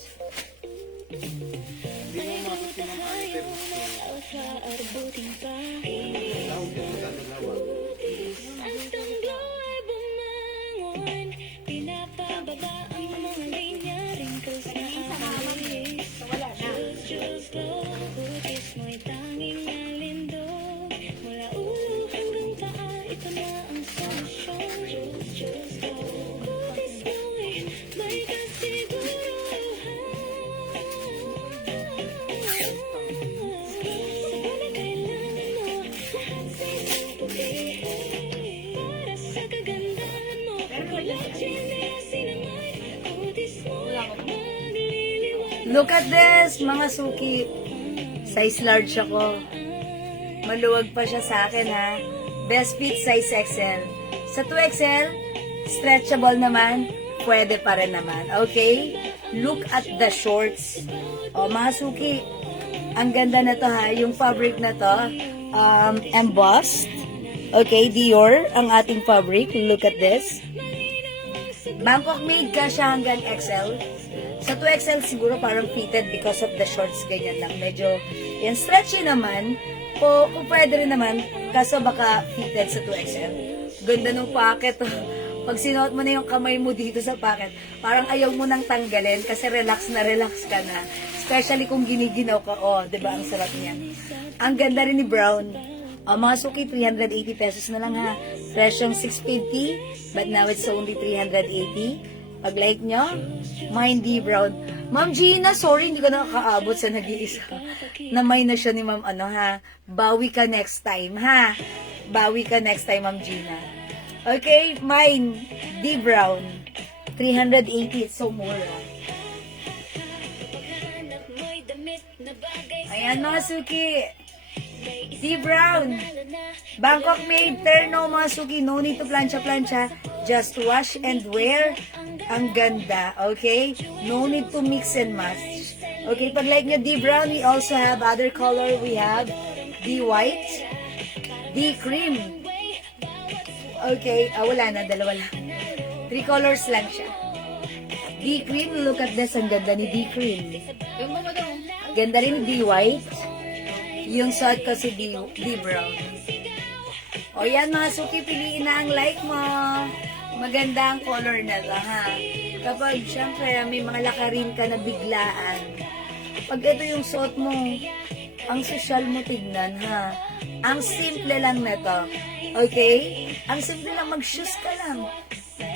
Look at this, mga suki. Size large ako. Maluwag pa siya sa akin, ha. Best fit, size XL. Sa 2XL, stretchable naman, pwede pa rin naman. Okay? Look at the shorts. O, mga suki, ang ganda na to, ha. Yung fabric na to, embossed. Okay, Dior, ang ating fabric. Look at this. Bangkok made ka siya hanggang XL. Sa 2XL siguro parang fitted because of the shorts, ganyan lang. Medyo, yan, stretchy naman. Kung pwede rin naman, kaso baka fitted sa 2XL. Ganda ng pocket. Pag sinuot mo na yung kamay mo dito sa pocket, parang ayaw mo nang tanggalin kasi relax na relax ka na. Especially kung giniginaw ka. Oh, diba? Ang sarap niya. Ang ganda rin ni Brown. Mga suki, 380 pesos na lang, ha. Presyong 650, but now it's only 380. Pag like nyo, Mine D. Brown. Ma'am Gina, sorry, hindi ko nakakaabot sa nag-iisa. Namay na siya ni Ma'am ha. Bawi ka next time, ha. Bawi ka next time, Ma'am Gina. Okay, Mine D. Brown. 380, it's so mura. Ayan, mga suki. D. Brown. Bangkok made, terno, mga suki. No need to plancha-plancha. Just wash and wear. Ang ganda, okay? No need to mix and match. Okay, pag like nyo D. Brown, we also have other color. We have D. White, D. Cream. Okay, wala na, dalawa lang. 3 colors lang siya. D. Cream, look at this. Ang ganda ni D. Cream. Ganda rin D. White. Yung suot ko si D. Brown. O yan mga suki, piliin na ang like mo. Maganda ang color na to, ha. Kapag, syempre, may mga lakarin ka na biglaan. Pag ito yung suot mo, ang social mo tignan, ha. Ang simple lang na to. Okay? Ang simple lang, mag-shoes ka lang.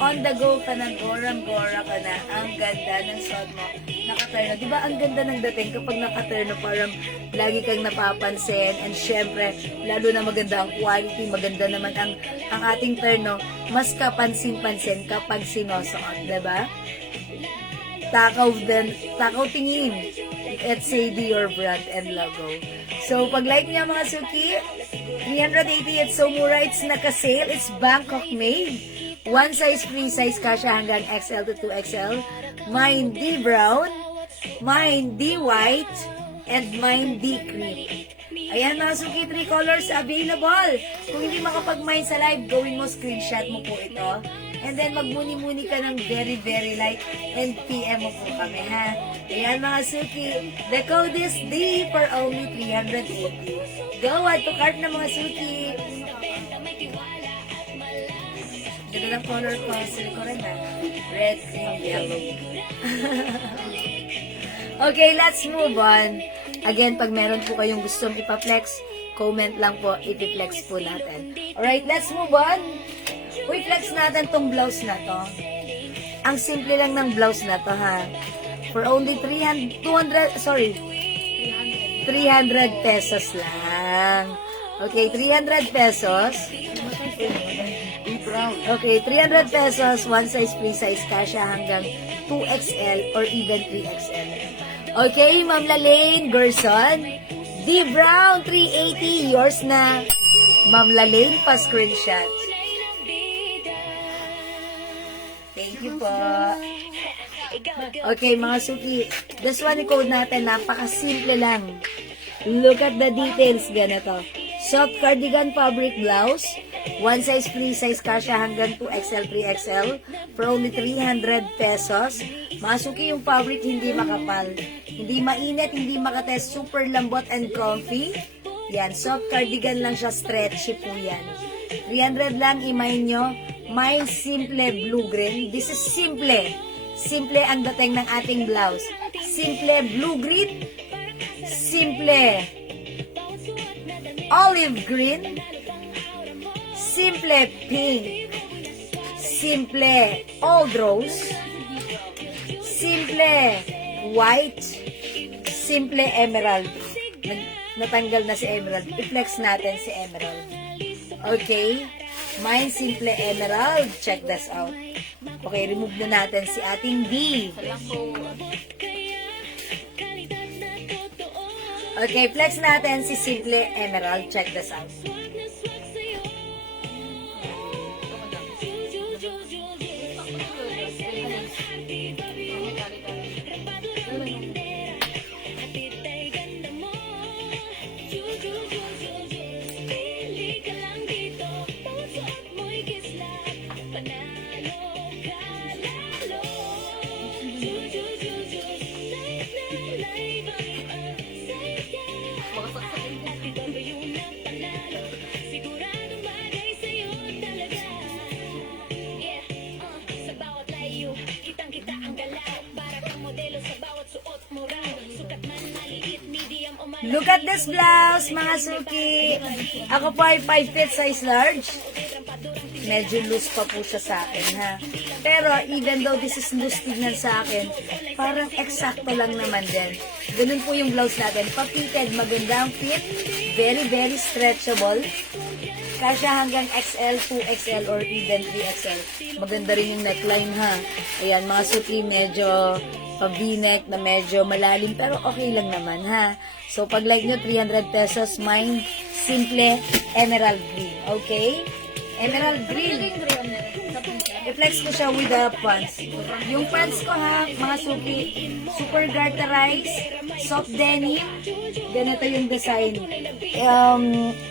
On the go ka na, gorang-gora ka na. Ang ganda ng suot mo. Nakaterno. Diba ang ganda ng dating kapag nakaterno, parang lagi kang napapansin. And syempre, lalo na maganda ang quality, maganda naman ang ating terno. Mas kapansin-pansin kapag sinusuot, diba? Takaw tingin. Let's say your brand and logo. So, pag like niya mga suki, 380, it's so mura, it's naka-sale, it's Bangkok made. One size, free size ka siya hanggang XL to 2XL. Mine D. Brown, mine D. White, and mine D. Cream. Ayan mga suki, 3 colors available. Kung hindi makapag-mine sa live, gawin mo, screenshot mo po ito. And then magmuni-muni ka ng very, very light and PM mo po kami, ha? Ayan mga suki, the code is D for only 380. Go, add to cart na mga suki. ng color ko. Sila ko rin red, green, yellow. Okay, let's move on. Again, pag meron po kayong gustong ipa-flex, comment lang po, i-flex po natin. Alright, let's move on. Uy, flex natin tong blouse na to. Ang simple lang ng blouse na to, ha. For only 300 pesos lang. Okay, 300 pesos. Okay, 300 pesos, one size, free size, kasha hanggang 2XL or even 3XL. Okay, Ma'am Lalaine Gerson. D. Brown, 380, yours na. Ma'am Lalaine, pa-screenshot. Thank you po. Okay, mga suki. This one, i-code natin. Napaka-simple lang. Look at the details. Ganito. Soft cardigan fabric blouse. One size, free size, kasha hanggang 2XL, 3XL. For only 300 pesos. Mga suki, yung fabric hindi makapal. Hindi mainit, hindi makatest. Super lambot and comfy. Yan. Soft cardigan lang siya. Stretchy po yan. 300 lang, imay nyo. Mine simple blue-green. This is simple. Simple ang dating ng ating blouse. Simple blue-green. Simple olive green. Simple pink. Simple old rose. Simple white. Simple emerald. Natanggal na si emerald. I-flex natin si emerald. Okay? Mine simple emerald. Check this out. Okay, remove na natin si ating D. Okay, flex natin si simple emerald. Check this out. Look at this blouse, mga suki. Ako po ay 5 feet size large. Medyo loose pa po siya sa akin, ha. Pero even though this is loose tignan sa akin, parang eksakto lang naman din. Ganun po yung blouse natin. Pa-fitted, magandang fit. Very, very stretchable. Kasya hanggang XL, 2XL, or even 3XL. Maganda rin yung neckline, ha. Ayan, mga suki, medyo pa-v-neck na medyo malalim, pero okay lang naman, ha. So, pag like nyo, 300 pesos, mine, simple, emerald green. Okay? Emerald green. I-flex ko siya with the pants. Yung pants ko, ha, mga suki, super garterized, soft denim, ganito yung design.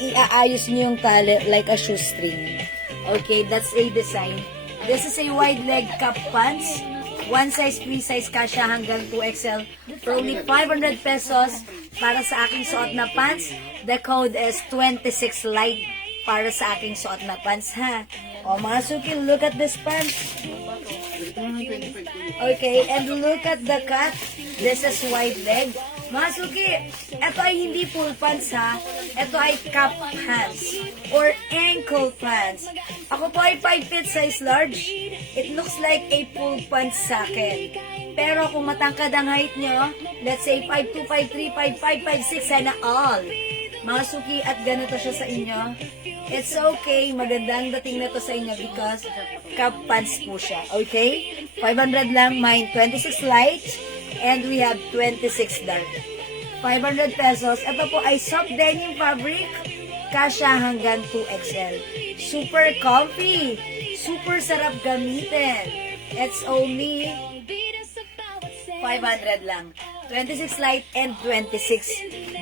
Iaayos nyo yung tali like a shoestring. Okay, that's a design. This is a wide leg cup pants. One size, free size, kasha hanggang 2XL. For only 500 pesos para sa aking suot na pants. The code is 26 light para sa aking suot na pants, ha. O, mga suki, look at this pants. Okay, and look at the cut. This is wide leg. Mga suki, ito ay hindi full pants, ha. Ito ay cup pants or ankle pants. Ako po ay 5 feet size large. It looks like a full pants sa akin. Pero kung matangkad ang height nyo, let's say 5'2", 5'3", 5'5", 5'6", sana all. Mga suki, at ganito siya sa inyo. It's okay, magandang dating na to sa inyo because cup pants po siya. Okay? 500 lang, mine 26 light, and we have 26 dark. 500 pesos. Ito po ay soft denim fabric, kasya hanggang 2XL. Super comfy. Super sarap gamitin. It's only 500 lang. 26 light and 26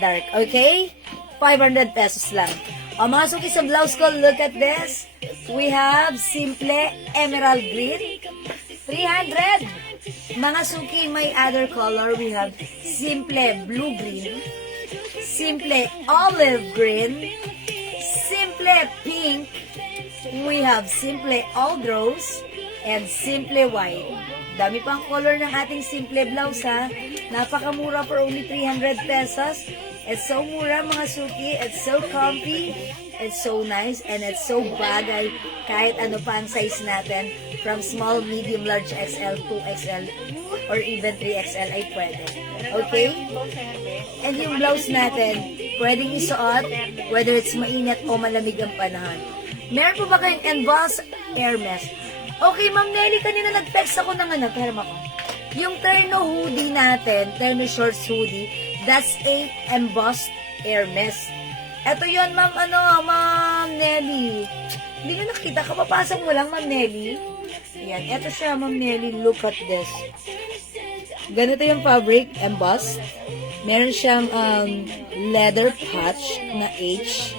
dark. Okay? 500 pesos lang. O mga suki sa blouse ko, look at this. We have simple emerald green. 300. Mga suki, may other color. We have simple blue green. Simple olive green. Simple pink. we have Simple All Rose and Simple White. Dami pang color ng ating Simple blouse ha. Napakamura for only 300 pesos. It's so mura mga suki. It's so comfy. It's so nice. And it's so bagay. Kahit ano pa ang size natin. From small, medium, large, XL, 2XL, or even 3XL ay pwede. Okay? And yung blouse natin, pwedeng isuot whether it's mainit o malamig ang panahon. Meron po ba kayong embossed Hermes? Okay, Ma'am Nelly, kanina nag-text ako ng Hermes ako. Yung terno hoodie natin, terno shorts hoodie, that's a embossed Hermes. Ito yun, Ma'am Nelly. Hindi ko nakita, kapapasok mo lang, Ma'am Nelly. Ayan, ito siya, Ma'am Nelly, look at this. Ganito yung fabric, embossed. Meron siyang leather patch na H.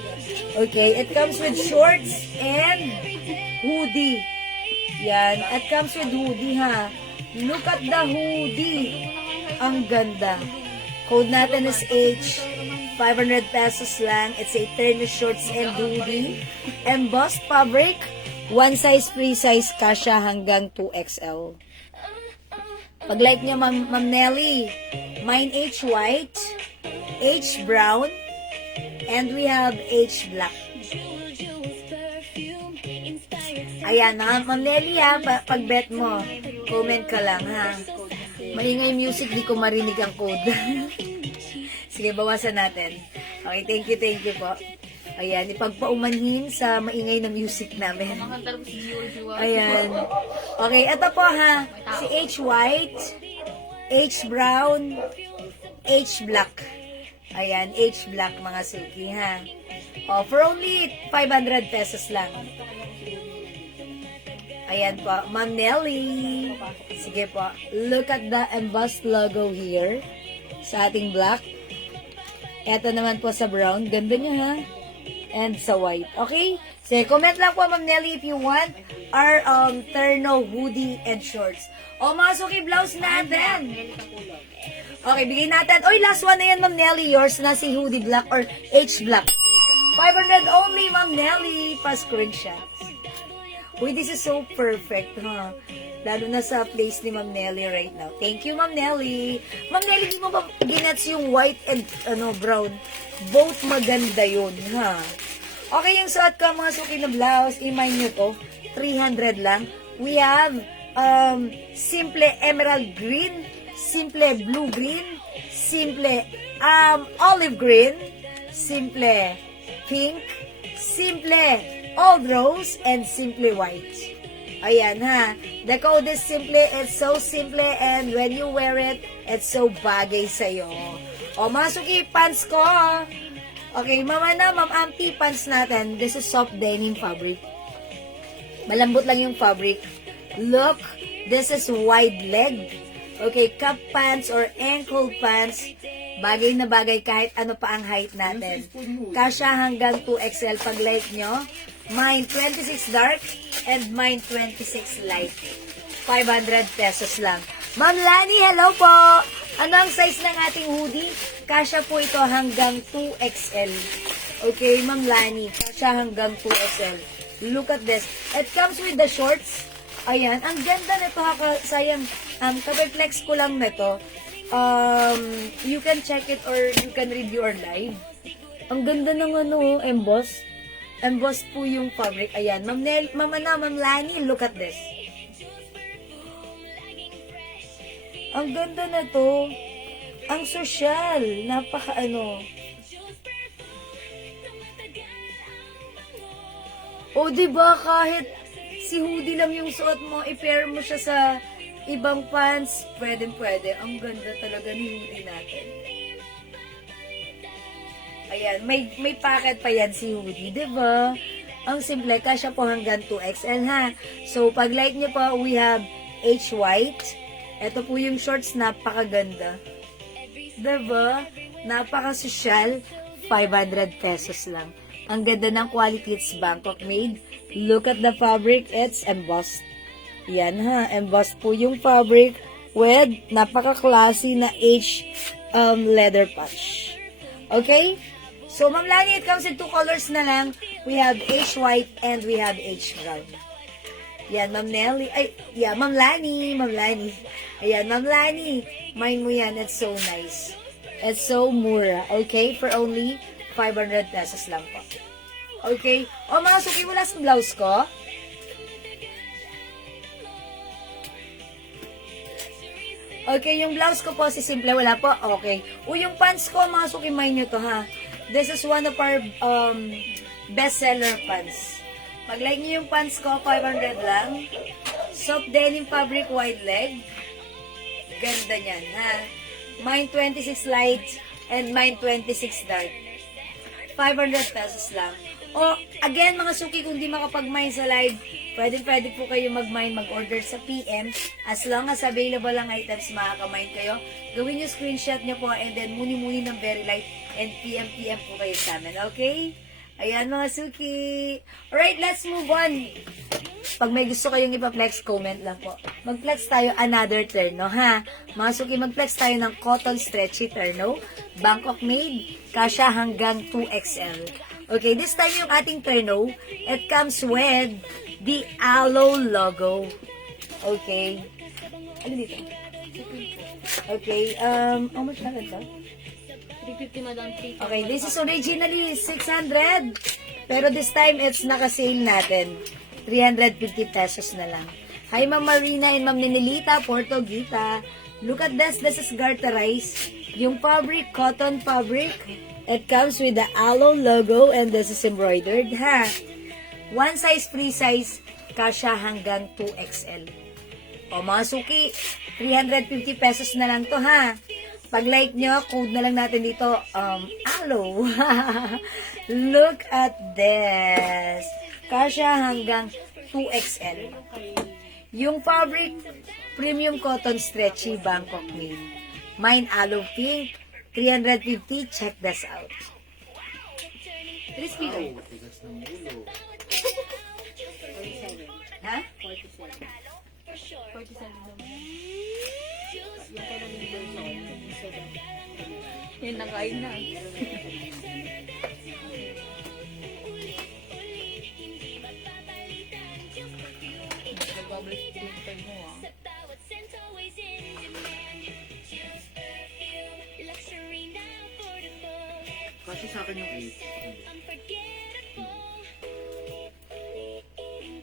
Okay, it comes with shorts and hoodie. Yan, it comes with hoodie ha. Look at the hoodie. Ang ganda. Code natin is H. 500 pesos lang. It's a terno shorts and hoodie. Embossed fabric. One size, free size, kasha hanggang 2XL. Pag like nyo, Ma'am Nelly, mine H white, H brown, and we have H black. Ayan ha, Ma'am Nelly ha, pag bet mo, comment ka lang ha. Maingay music, di ko marinig ang code. Sige, bawasan natin. Okay, thank you po. Ayan, ipagpaumanhin sa maingay na music namin. Ayan. Okay, ito po ha. Si H white, H brown, H black. Ayan, H black mga suki ha. Oh, for only 500 pesos lang. Ayan po, Ma'am Nelly. Sige po, look at the embossed logo here sa ating black. Ito naman po sa brown. Ganda niya ha. And sa white. Okay? So, comment lang po, Ma'am Nelly, if you want our terno hoodie and shorts. O, mga suki blouse natin. Okay, bigay natin. Oy, last one na yan, Ma'am Nelly. Yours na si hoodie black or H black. 500 only, Ma'am Nelly. Pa-screenshots. Uy, this is so perfect, ha? Lalo na sa place ni Ma'am Nelly right now. Thank you, Ma'am Nelly. Ma'am Nelly, di mo ba ginets yung white and brown? Both maganda yun, ha? Okay, yung suot ko, mga suki na blouse, i-mind nyo to, 300 lang. We have simple emerald green, simple blue green, simple olive green, simple pink, simple old rose, and simple white. Ayan ha. The code is simple. It's so simple, and when you wear it, it's so bagay sa'yo. O, mga suki, pants ko. Okay, Ma'am Auntie, pants natin. This is soft denim fabric. Malambot lang yung fabric. Look, this is wide leg. Okay, cup pants or ankle pants. Bagay na bagay kahit ano pa ang height natin. Kasya hanggang 2XL pag light nyo. Mine 26 dark and mine 26 light. 500 pesos lang. Ma'am Lani, hello po! Ano ang size ng ating hoodie? Kasya po ito hanggang 2XL. Okay, Ma'am Lani, kasya hanggang 2XL. Look at this. It comes with the shorts. Ayan, ang ganda nito ha. Sayang, kapag-flex ko lang nito. You can check it or you can review our live. Ang ganda ng embossed. Embossed po yung fabric. Ayan, Ma'am Lani, look at this. Ang ganda na to. Ang social. Napaka O, diba, kahit si hoodie lang yung suot mo, i-pair mo siya sa ibang pants, pwede. Ang ganda talaga ni hoodie natin. Ayan, may packet pa yan si hoodie, diba? Ang simple, kasya po hanggang 2XL ha. So, pag like nyo po, we have H white. Ito po yung shorts, napakaganda. Diba? Napaka-social, 500 pesos lang. Ang ganda ng quality, it's Bangkok made. Look at the fabric, it's embossed. Yan ha, embossed po yung fabric with napaka-classy na H leather patch. Okay? So, Ma'am Lani, it comes in 2 colors na lang. we have H white, and we have H brown. Yan, Ma'am Nelly. Ay, yeah, Ma'am Lani. Ayan, Ma'am Lani. Mine mo yan. It's so nice. It's so mura. Okay? For only 500 pesos lang po. Okay? O, mga suki, wala sa blouse ko. Okay, yung blouse ko po, si simple, wala po. Okay. Yung pants ko, mga suki, mine nyo to, ha. This is one of our bestseller pants. Mag-like nyo yung pants ko, 500 lang. Soft denim fabric wide leg. Ganda niyan, ha. Mine 26 light and mine 26 dark. 500 pesos lang. O, again, mga suki, kung di makapag-mine sa live, pwede po kayo mag-mine, mag-order sa PM. As long as available ang items, makaka-mine kayo. Gawin yung screenshot nyo po and then muni-muni ng very light and PM po kayo sa amin. Okay? Ayan, mga suki. Alright, let's move on. Pag may gusto kayong ipa-flex, comment lang po. Mag-flex tayo another terno, ha? Mga suki, mag-flex tayo ng cotton stretchy terno. Bangkok made. Kasya hanggang 2XL. Okay, this time yung ating terno, it comes with the Aloe logo. Okay. Ano dito? Okay, how much na ito? 350 madam, 350. Okay, this is originally 600. Pero this time, it's naka-sale natin. 350 pesos na lang. Hi, Ma'am Marina and Ma'am Ninilita, Porto Gita. Look at this. This is garterized. Yung fabric, cotton fabric. It comes with the Aloe logo and this is embroidered, ha? One size, free size, kasya hanggang 2XL. O, mga suki, 350 pesos na lang to, ha? Pag-like nyo, code na lang natin dito, Aloe. Look at this. Kasya hanggang 2XL. Yung fabric, premium cotton stretchy Bangkok made. Mine Aloe pink, 350. Check this out. Crispy ko. Ha? 47 naman. Yan, nakain na. Nag-publish yung time mo, ah. Kasi sa akin yung 8.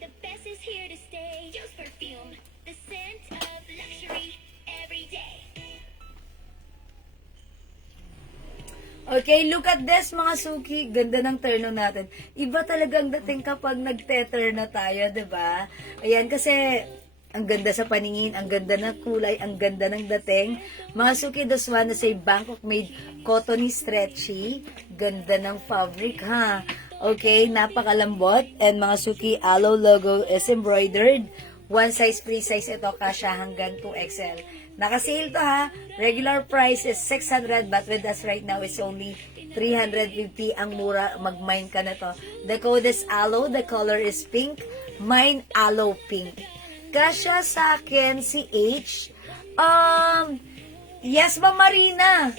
The best is here to stay. Use perfume, the scent of luxury every day. Okay, look at this, mga suki. Ganda ng terno natin. Iba talagang dating kapag nagte-terno tayo, 'di ba? Ayan, kasi ang ganda sa paningin, ang ganda ng kulay, ang ganda ng dating. Mga suki, this one is a Bangkok made cottony stretchy. Ganda ng fabric, ha? Okay, napakalambot. And mga suki, Aloe logo is embroidered. One size, free size ito, kasya hanggang 2XL. Naka-sale to, ha? Regular price is 600, but with us right now is only 350. Ang mura, mag-mine ka na to. The code is Aloe, the color is pink. Mine, Aloe pink. Kasya sa akin si H. Yes, Ma'am Marina.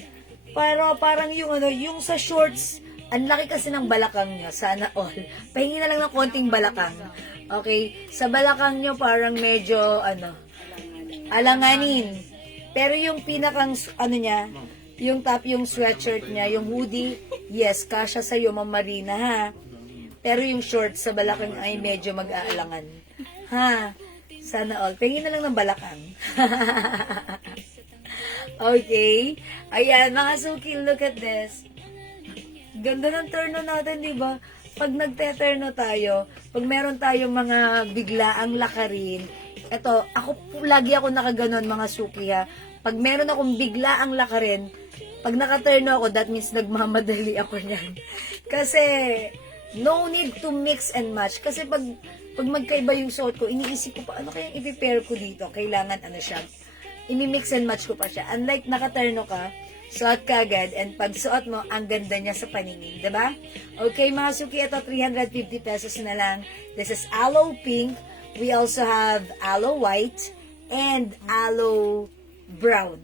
Pero parang yung yung sa shorts, ang laki kasi ng balakang nyo. Sana all. Pahingi na lang ng konting balakang. Okay? Sa balakang nyo parang medyo, alanganin. Pero yung pinakang, niya, yung top, yung sweatshirt niya, yung hoodie, yes, kasya sa'yo, Ma'am Marina, ha? Pero yung shorts sa balakang ay medyo mag-aalangan. Ha? Sana all. Pingin na lang ng balakang. Okay. Ayan, mga suki, look at this. Ganda ng terno natin, di ba? Pag nagte-terno tayo, pag meron tayong mga biglaang lakarin, eto, lagi ako nakaganon, mga suki, ha. Pag meron akong biglaang lakarin, pag nakaterno ako, that means nagmamadali ako niyan. Kasi, no need to mix and match. Kasi pag magkaiba yung suot ko, iniisip ko pa, ano kayang i-prepare ko dito? Kailangan, siya, imi-mix and match ko pa siya. Unlike nakaterno ka, suot ka agad, and pag suot mo, ang ganda niya sa paningin. Diba? Okay, mga suki, ito, 350 pesos na lang. This is Aloe pink. We also have Aloe white and Aloe brown.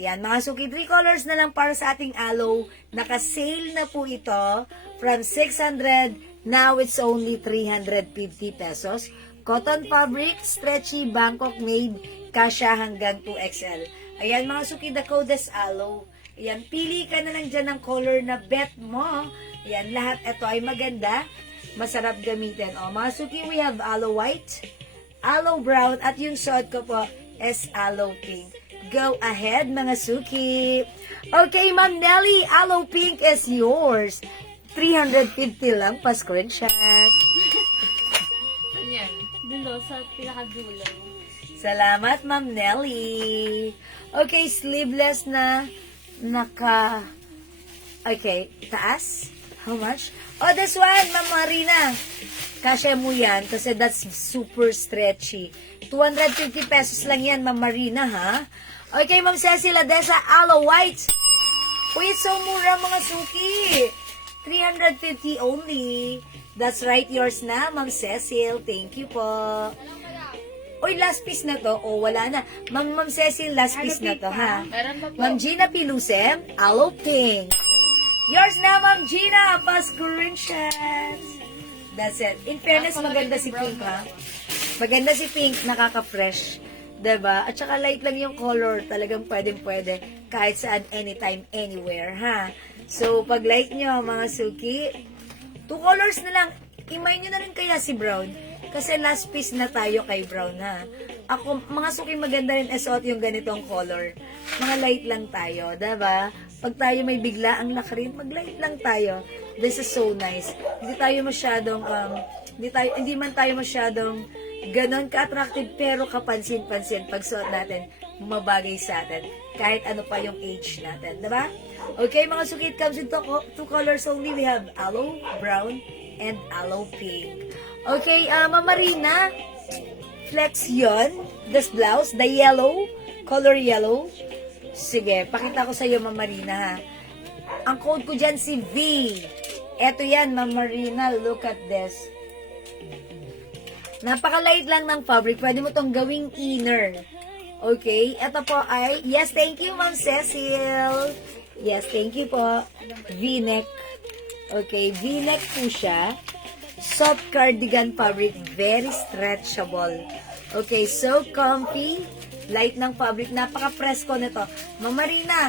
Ayan, mga suki, 3 colors na lang para sa ating Aloe. Naka-sale na po ito from 600 Now, it's only 350 pesos. Cotton fabric, stretchy, Bangkok made, kasya hanggang 2XL. Ayan, mga suki, the code is aloe. Ayan, pili ka na lang dyan ng color na bet mo. Ayan, lahat ito ay maganda. Masarap gamitin. O, mga suki, we have aloe white, aloe brown, at yung suot ko po is aloe pink. Go ahead, mga suki. Okay, Ma'am Nelly, aloe pink is yours. 350 lang, pa-screenshot. Yan. Dulo, sa pinakadulo. Salamat, Ma'am Nelly. Okay, sleeveless na okay, taas. How much? Oh, this one, Ma'am Marina. Kasya mo yan kasi that's super stretchy. 250 pesos lang yan, Ma'am Marina, ha? Okay, Ma'am Cecil Adesa, aloe white. Uy, so mura, mga suki. 350 only. That's right, yours na, Ma'am Cecil. Thank you po. Uy, last piece na to. Oh, wala na. Ma'am Cecil, last piece na to, ha? Meron pa po. Ma'am Gina Pilusem, aloe pink. Yours na, Ma'am Gina. Pa-screenshots. That's it. In fairness, maganda si Pink, ha? Maganda si Pink, nakaka-fresh. Diba? At saka light lang yung color. Talagang pwede kahit saan, anytime, anywhere, ha? So, pag like nyo, mga suki, 2 colors na lang. Imay nyo na rin kaya si brown. Kasi last piece na tayo kay brown, ha? Ako, mga suki, maganda rin isuot yung ganitong color. Mga light lang tayo, diba? Pag tayo may bigla ang lakarin, mag-light lang tayo. This is so nice. Hindi tayo masyadong, hindi man tayo masyadong ganon ka-attractive, pero kapansin-pansin pag suot natin, mabagay sa atin. Kahit ano pa yung age natin, diba? Okay, mga suki, it comes in 2 colors only. We have aloe brown and aloe pink. Okay, Ma'am Marina, flex yon, this blouse, the yellow, color yellow. Sige, pakita ko sa iyo, Ma'am Marina, ha. Ang code ko dyan si V. Eto yan, Ma'am Marina, look at this. Napaka-light lang ng fabric. Pwede mo tong gawing inner. Okay, eto po ay, yes, thank you, Ma'am Cecil. Yes, thank you po. V-neck. Okay, V-neck po siya. Soft cardigan fabric, very stretchable. Okay, so comfy. Light ng fabric, napaka-presko nito. Ma'am Marina,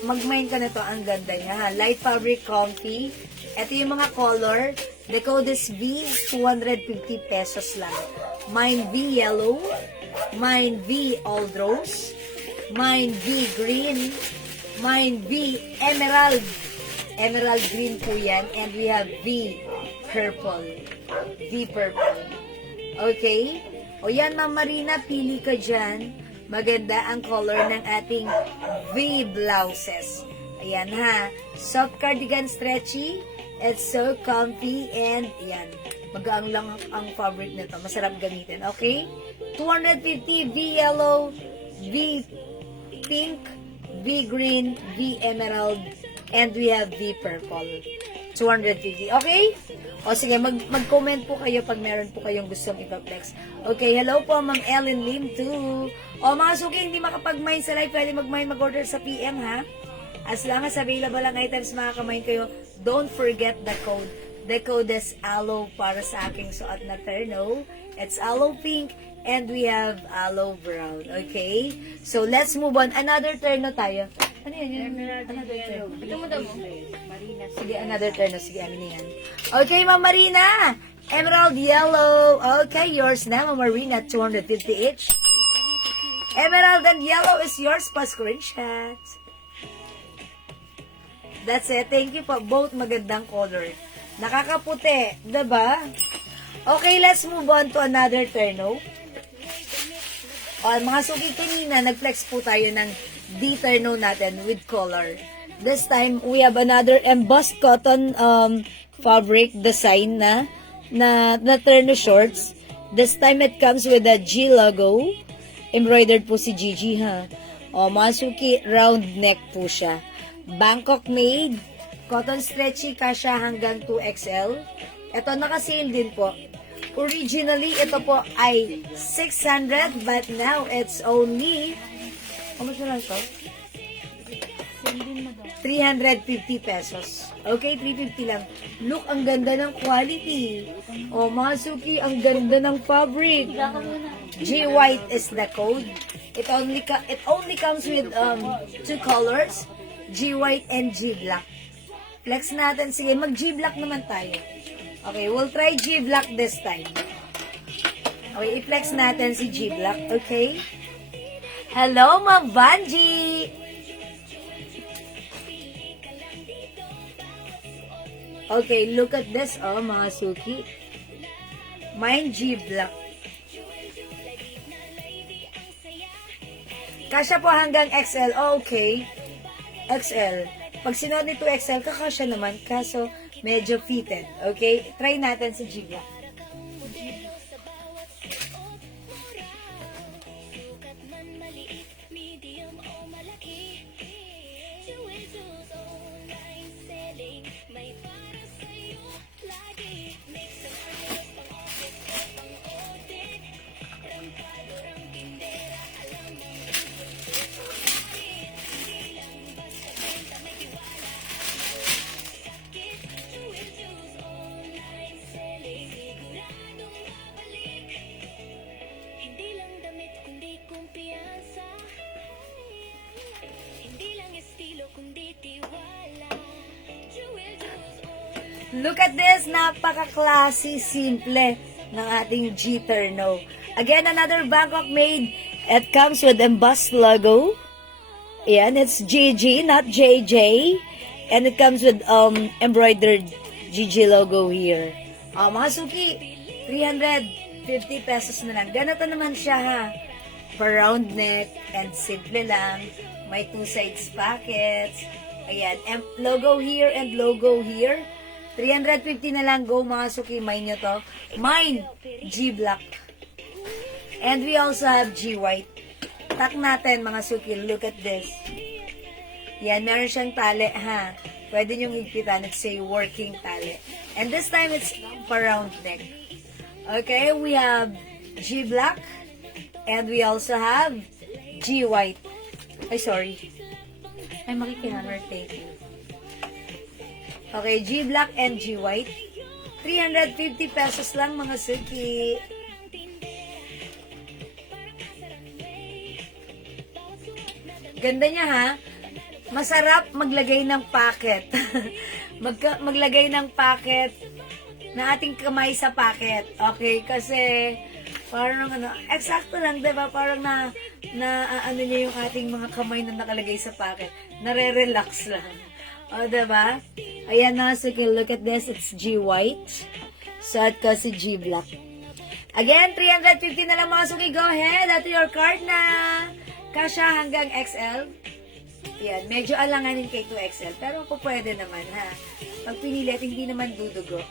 mag-mind ka nito, ang ganda niya, ha? Light fabric, comfy. Ito yung mga color. The code is V, 250 pesos lang. Mine V yellow, mine V old rose, mine V green, mine V emerald. Emerald green po yan. And we have V purple. V purple. Okay? O yan, Ma'am Marina, pili ka dyan. Maganda ang color ng ating V blouses. Ayan, ha. Soft cardigan, stretchy. It's so comfy. And, ayan. Magaang lang ang fabric nito. Masarap gamitin. Okay? 250 V yellow, V pink, V green, V emerald, and we have V purple. 250. Okay? O sige, mag-comment po kayo pag meron po kayong gustong ipa-flex. Okay, hello po, Ma'am Ellen Lim too. O mga suki, hindi makapag-mine sa live, pwede mag-mine, mag-order sa PM, ha? As long as available ang items, makaka-mine kayo. Don't forget the code. The code is aloe para sa aking suot na terno. It's aloe pink, and we have aloe brown. Okay? So, let's move on. Another terno tayo. Ano yan? Another terno. Ito mo daw mo. Sige, another terno. Sige, amin yan. Okay, Ma'am Marina. Emerald yellow. Okay, yours na, Ma'am Marina. 250 each. Emerald and yellow is yours pa screenshot. That's it. Thank you po. Both magandang color. Nakakaputi. Diba? Okay, let's move on to another terno. O, mga suki, kanina, nag-flex po tayo ng D-terno natin with color. This time, we have another embossed cotton fabric design na terno shorts. This time, it comes with a G logo. Embroidered po si Gigi, ha? O, mga suki, round neck po siya. Bangkok made. Cotton stretchy, kasya hanggang 2XL. Ito, naka-sale din po. Originally, ito po ay 600, but now it's only, how much na lang ito? 350 pesos. Okay, 350 lang. Look, ang ganda ng quality. Oh, mga Suki, ang ganda ng fabric. G white is the code. It only comes with two colors, G white and G black. Flex natin. Sige, mag G black naman tayo. Okay, we'll try G black this time. Okay, i-flex natin si G black. Okay? Hello, Ma'am Banji! Okay, look at this, oh, mga Suki. Mine G black. Kasya po hanggang XL. Oh, okay. XL. Pag sinuot nito XL, kakasya naman. Kaso, medyo fitted. Okay? Try natin sa G black. Hindi lang damit kundi kumpiyansa, hindi lang estilo kundi tiwala. Jewel Juice Online. Look at this, napaka-classy, simple ng ating G-Terno. Again, another Bangkok made. It comes with embossed logo. Ayan, it's GG, not JJ. And it comes with embroidered GG logo here. Mga Suki, 350 pesos na lang. Ganito naman siya, ha. For round neck and simple lang. May two sides pockets. Ayan, logo here and logo here. 350 na lang. Go, mga Suki. Mine nyo to. Mine, G black. And we also have G white. Tak natin, mga Suki. Look at this. Yan, meron siyang tali, ha. Pwede nyong higpitan. It's a working tali. And this time, it's for round neck. Okay, we have G black. And we also have G white. Ay, sorry. Ay, makikihammer. Thank you. Okay, G black and G white. 350 pesos lang, mga Suki. Ganda niya, ha? Masarap maglagay ng packet. Maglagay ng packet na ating kamay sa packet. Okay, kasi parang eksakto lang, 'di ba? Parang na ano niya yung ating mga kamay na nakalagay sa packet. Nare-relax lang. O, 'di ba? Ayan na, so look at this. It's G white. Suot ko si G black. Again, 350 na lang, mga Suki. Go ahead. Ito your card na. Kasya hanggang XL. Yan, medyo alanganin kay 2XL. Pero po pwede naman, ha. Pag pinilit, hindi naman dudugo.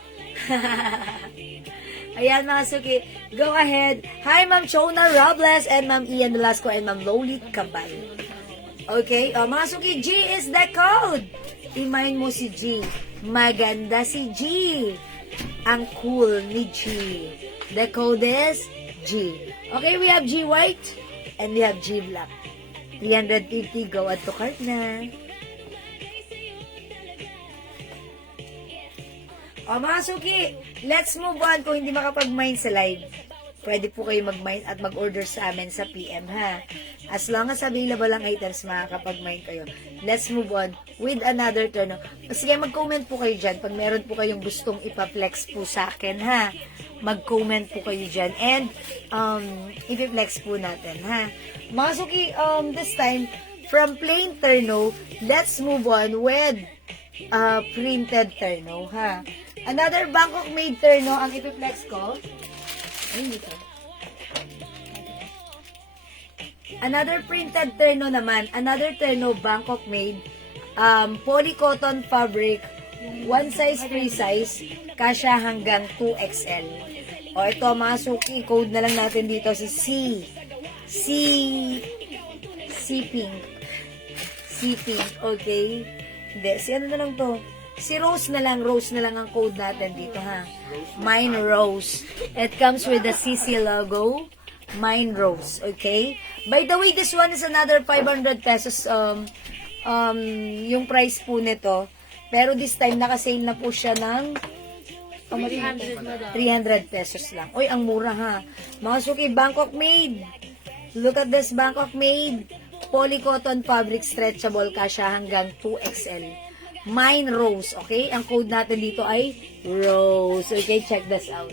Ayan, mga Suki. Go ahead. Hi, Ma'am Chona Robles and Ma'am Ian Velasco and Ma'am Lolit Cabal. Okay, mga Suki, G is the code. Imayin mo si G. Maganda si G. Ang cool ni G. The code is G. Okay, we have G white and we have G black. 350, go add to cart na. O, mga Suki, let's move on. Kung hindi makapag-mine sa live, pwede po kayo mag-mine at mag-order sa amin sa PM, ha? As long as available ang items, makakapag-mine kayo. Let's move on with another turn. Sige, mag-comment po kayo dyan pag meron po kayong gustong ipa-flex po sa akin, ha? Mag-comment po kayo dyan. And, ipi-flex po natin, ha? Mga Suki, this time, from plain terno, let's move on with printed terno, ha? Another Bangkok made terno, ang ipi-flex ko. Ay, dito. Another printed terno naman. Another terno, Bangkok made. Polycotton fabric. One size, free size. Kasya hanggang 2XL. O, ito, mga Suki. Code na lang natin dito si C pink. C pink, okay? Hindi, si ano na lang to? Si Rose na lang ang code natin dito, ha? Mine Rose. It comes with the CC logo. Mine Rose, okay? By the way, this one is another 500 pesos, yung price po nito. Pero this time, naka-sale na po siya ng 300 pesos lang. Oy, ang mura ha. Mga suki, Bangkok made. Look at this, Bangkok made. Polycotton fabric stretchable, kasya hanggang 2XL. Mine Rose, okay? Ang code natin dito ay Rose. Okay, check this out.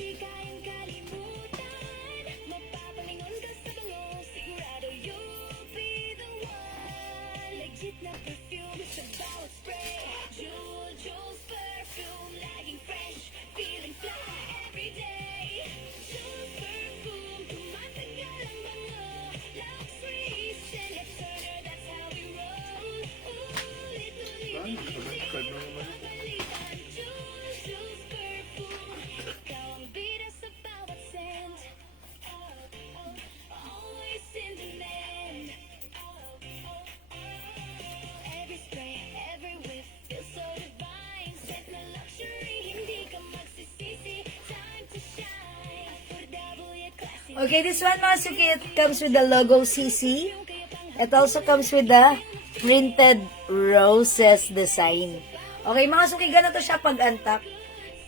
Okay, this one, mga suki, it comes with the logo CC. It also comes with the printed roses design. Okay, mga suki, ganito siya pag-antak.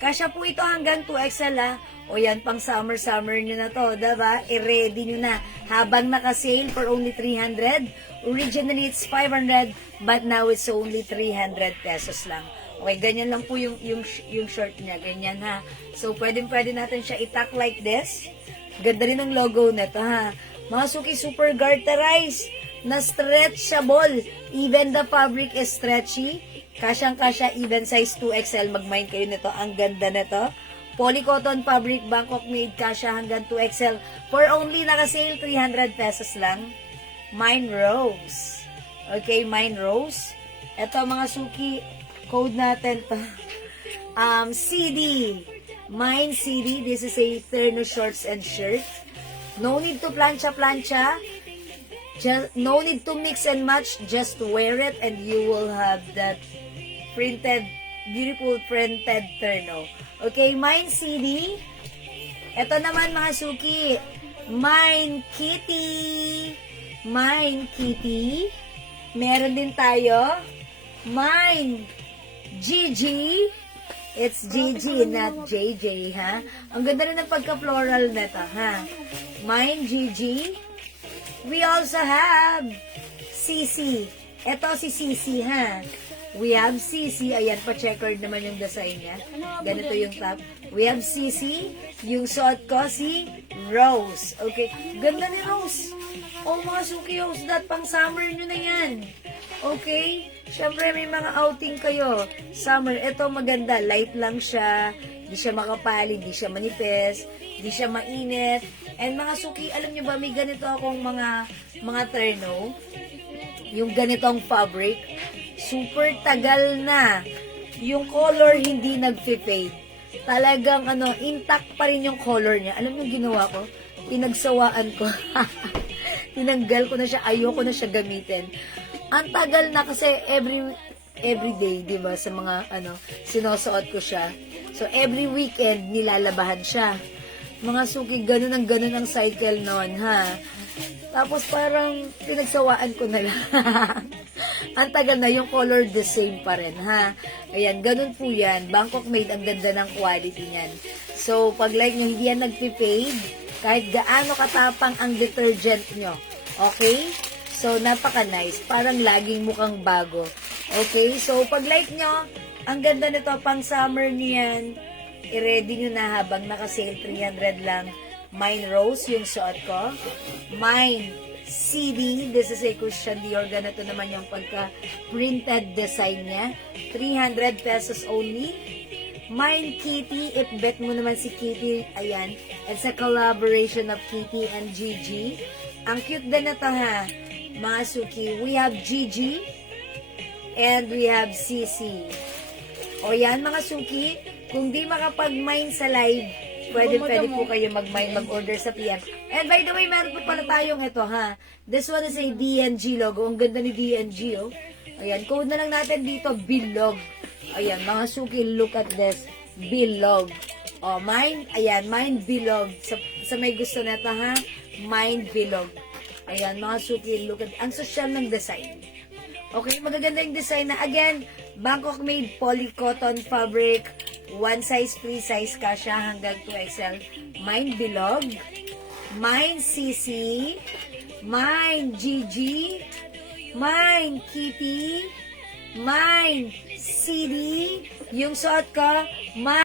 Kasya po ito hanggang 2XL ha. O yan, pang summer nyo na to, diba? I-ready nyo na. Habang naka-sale for only 300. Originally, it's 500, but now it's only 300 pesos lang. Okay, ganyan lang po yung short niya. Ganyan ha. So, pwede natin siya itak like this. Ganda rin ang logo nito ha. Mga suki, super garterized na stretchable. Even the fabric is stretchy. Kasyang-kasya, even size 2XL. Mag-mind kayo nito. Ang ganda nito. Polycotton fabric, Bangkok made, kasya hanggang 2XL. For only naka-sale, 300 pesos lang. Mine Rose. Okay, Mine Rose. Ito mga suki, code natin to. CD. Mine CD. This is a terno shorts and shirt. No need to plancha. No need to mix and match. Just wear it and you will have that printed, beautiful printed terno. Okay, Mine CD. Ito naman mga suki, Mine Kitty. Mine Kitty. Meron din tayo, Mine Gigi. It's Gigi, not JJ, ha? Ang ganda rin ng pagka-floral nito, ha? Mine Gigi. We also have CC. Ito si CC, ha? We have CC. Ayan, pa-checkered naman yung design niya. Ganito yung top. We have CC. Yung suot ko si Rose. Okay. Ganda ni Rose. Oh, mga suki, Rose, that pang summer nyo na yan. Okay? Siyempre, may mga outing kayo. Summer, ito maganda. Light lang siya. Hindi siya makapal, hindi siya manipis, hindi siya mainit. And mga suki, alam nyo ba, may ganito akong mga terno. Yung ganitong fabric. Super tagal na. Yung color hindi nag-fade. Talagang intact pa rin yung color niya. Alam mo yung ginawa ko? Pinagsawaan ko. Tinanggal ko na siya. Ayoko na siya gamitin. Ang tagal na kasi every day, 'di ba, sa mga sinusuot ko siya. So every weekend nilalabahan siya. Mga suki, ganun ang cycle noon, ha. Tapos parang pinagsawaan ko na lang. Ang tagal na, yung color the same pa rin, ha. Ayan, ganun po yan. Bangkok made, ang ganda ng quality niyan. So, pag like nyo, hindi yan nagpipade, kahit gaano katapang ang detergent nyo. Okay? So, napaka-nice. Parang laging mukhang bago. Okay? So, pag like nyo, ang ganda nito, pang summer niyan, i-ready nyo na habang naka-sale 300 lang. Mine Rose, yung suot ko. Mine CD, this is a Christian Dior. Ganito naman yung pagka-printed design niya. 300 pesos only. Mine Kitty, bet mo naman si Kitty. Ayan. It's a collaboration of Kitty and Gigi. Ang cute din na to, ha. Mga suki, we have Gigi and we have CC. O yan, mga suki, kung di makapag-mine sa live, pwede po kayo mag-order sa PM. And by the way, meron po pala tayong ito, ha. This one is a DNG logo. Ang ganda ni DNG, oh. Ayan, code na lang natin dito, Bilog. Ayan, mga suki, look at this. Bilog. O, mine, ayan, mine Bilog. Sa may gusto nito, ha. Mine Bilog. Ayan, mga suki, look at, ang social ng design. Okay, magaganda yung design na, again, Bangkok made polycotton fabric. One size, free size ka siya hanggang 2XL. Mine Bilog. Mine Sisi. Mine Gigi. Mine Kitty. Mine CD. Yung suot ko, mine